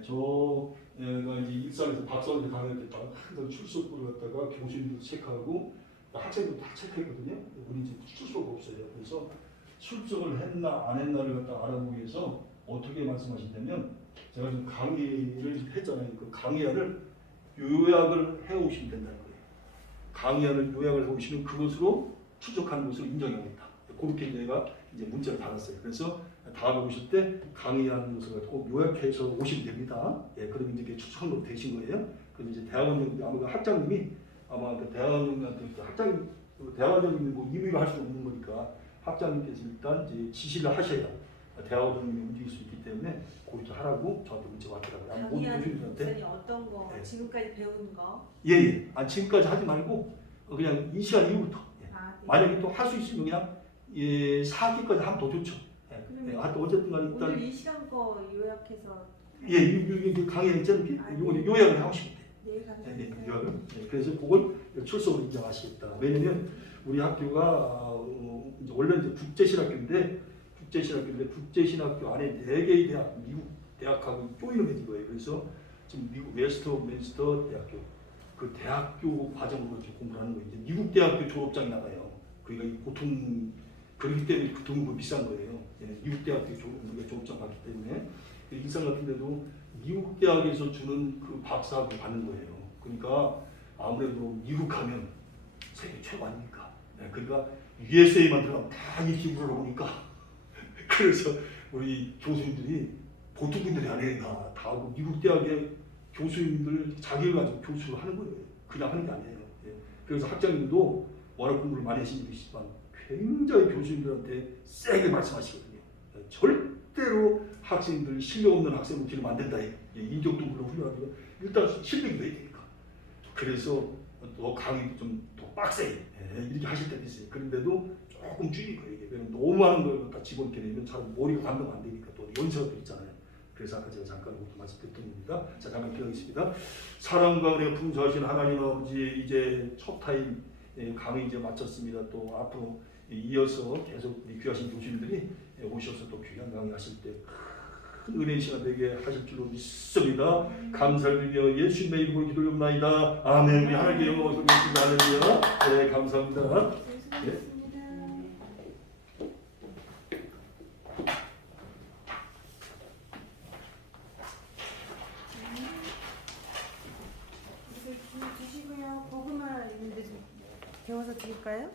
저가 이제 일산에서 박사학위 강의할 때 항상 출석부를 갖다가 교수님도 체크하고 학생도 다 체크했거든요. 우리 이제 출석 없어요. 그래서 출석을 했나 안 했나를 갖다 알아보기 위해서 어떻게 말씀하시냐면 제가 지금 강의를 했잖아요. 그 강의안을 요약을 해오시면 된다는 거예요. 강의안을 요약을 해오시면 그것으로 추적하는 것을 인정합니다. 그렇게 내가 이제 문자를 받았어요. 그래서 다음에 오실 때 강의하는 것을 꼭 요약해서 오시면 됩니다. 예, 그러면 이제 추천으로 되신 거예요. 그럼 이제 대학원장 아마 그 학장님이 아마 그 대학원장한테 학장 대학원장님이 뭐 임의로 할 수 없는 거니까 학장님께서 일단 이제 지시를 하셔야 대학원장님이 움직일 수 있기 때문에 그렇게 하라고 저한테 문자 왔더라고요. 아마 모든 강의하는 교수님들한테 목사님 어떤 거 네. 지금까지 배운 거? 예. 아 지금까지 하지 말고 그냥 이 시간 이후부터 예. 아, 네. 만약에 또 할 수 있으면 그냥 예, 4기까지 하면 더 좋죠. 예. 그러면 예. 하여튼 어쨌든 간에 일단 오늘 이 시간 거 요약해서 예, 이 강의 있잖아요. 아, 이거 네. 요약을 하고 싶은데. 내일 예, 가면 요약을. 예, 그래서 그걸 출석으로 인정하시겠다. 왜냐면 우리 학교가 이제 원래 이제 국제신학교 안에 4개의 대학, 미국 대학하고 조인을 맺은 거예요. 그래서 지금 미국 웨스트민스터 대학교 그 대학교 과정으로 이렇게 공부를 하는 거예요. 이제 미국 대학교 졸업장이 나가요. 그러니까 보통 그렇기 때문에 그 등급이 비싼 거예요. 예, 미국 대학교 우리가 졸업장 받기 때문에 일산 같은 데도 미국 대학에서 주는 그 박사학위 받는 거예요. 그러니까 아무래도 미국 가면 세계 최고 아닙니까? 네, 그러니까 USA만 들어가면 다 이렇게 물어보니까 그래서 우리 교수님들이 보통 분들이 아니라 다 하고 미국 대학의 교수님들 자기를 가지고 교수를 하는 거예요. 그냥 하는 게 아니에요. 예. 그래서 학장님도 워낙 공부를 많이 하신 분이시지만 굉장히 교수님들한테 세게 말씀하시거든요. 예, 절대로 학생들 실력 없는 학생을 기르면 안 된다. 예, 인격도 물론 훌륭하지만 일단 실력이 돼야 되니까. 그래서 또 강의도 좀 더 빡세게 예, 이렇게 하실 때도 있어요. 그런데도 조금 줄이고 이게 왜냐면 너무 많은 걸 갖다 집어넣게 되면 잘 머리가 감당 안 되니까 또 연세가 있잖아요. 그래서 아까 제가 잠깐 그것도 말씀드렸던 겁니다. 자, 잠깐 기억하겠습니다. 사랑과 은혜가 풍성하신 하나님 아버지 이제 첫 타임 강의 이제 마쳤습니다. 또 앞으로 이어서 계속 우리 귀하신 교수님들이 오셔서 또 귀한 강의 하실 때 큰 은혜의 시간 되게 하실 줄로 믿습니다. 감사를 드리며 예수님의 이름으로 기도합나이다. 아멘. 우리 하나님께 영광을 돌리겠습니다. 할렐루야. 네, 감사합니다. 예. 주시고요. 고구마 있는데 좀 데워서 드릴까요?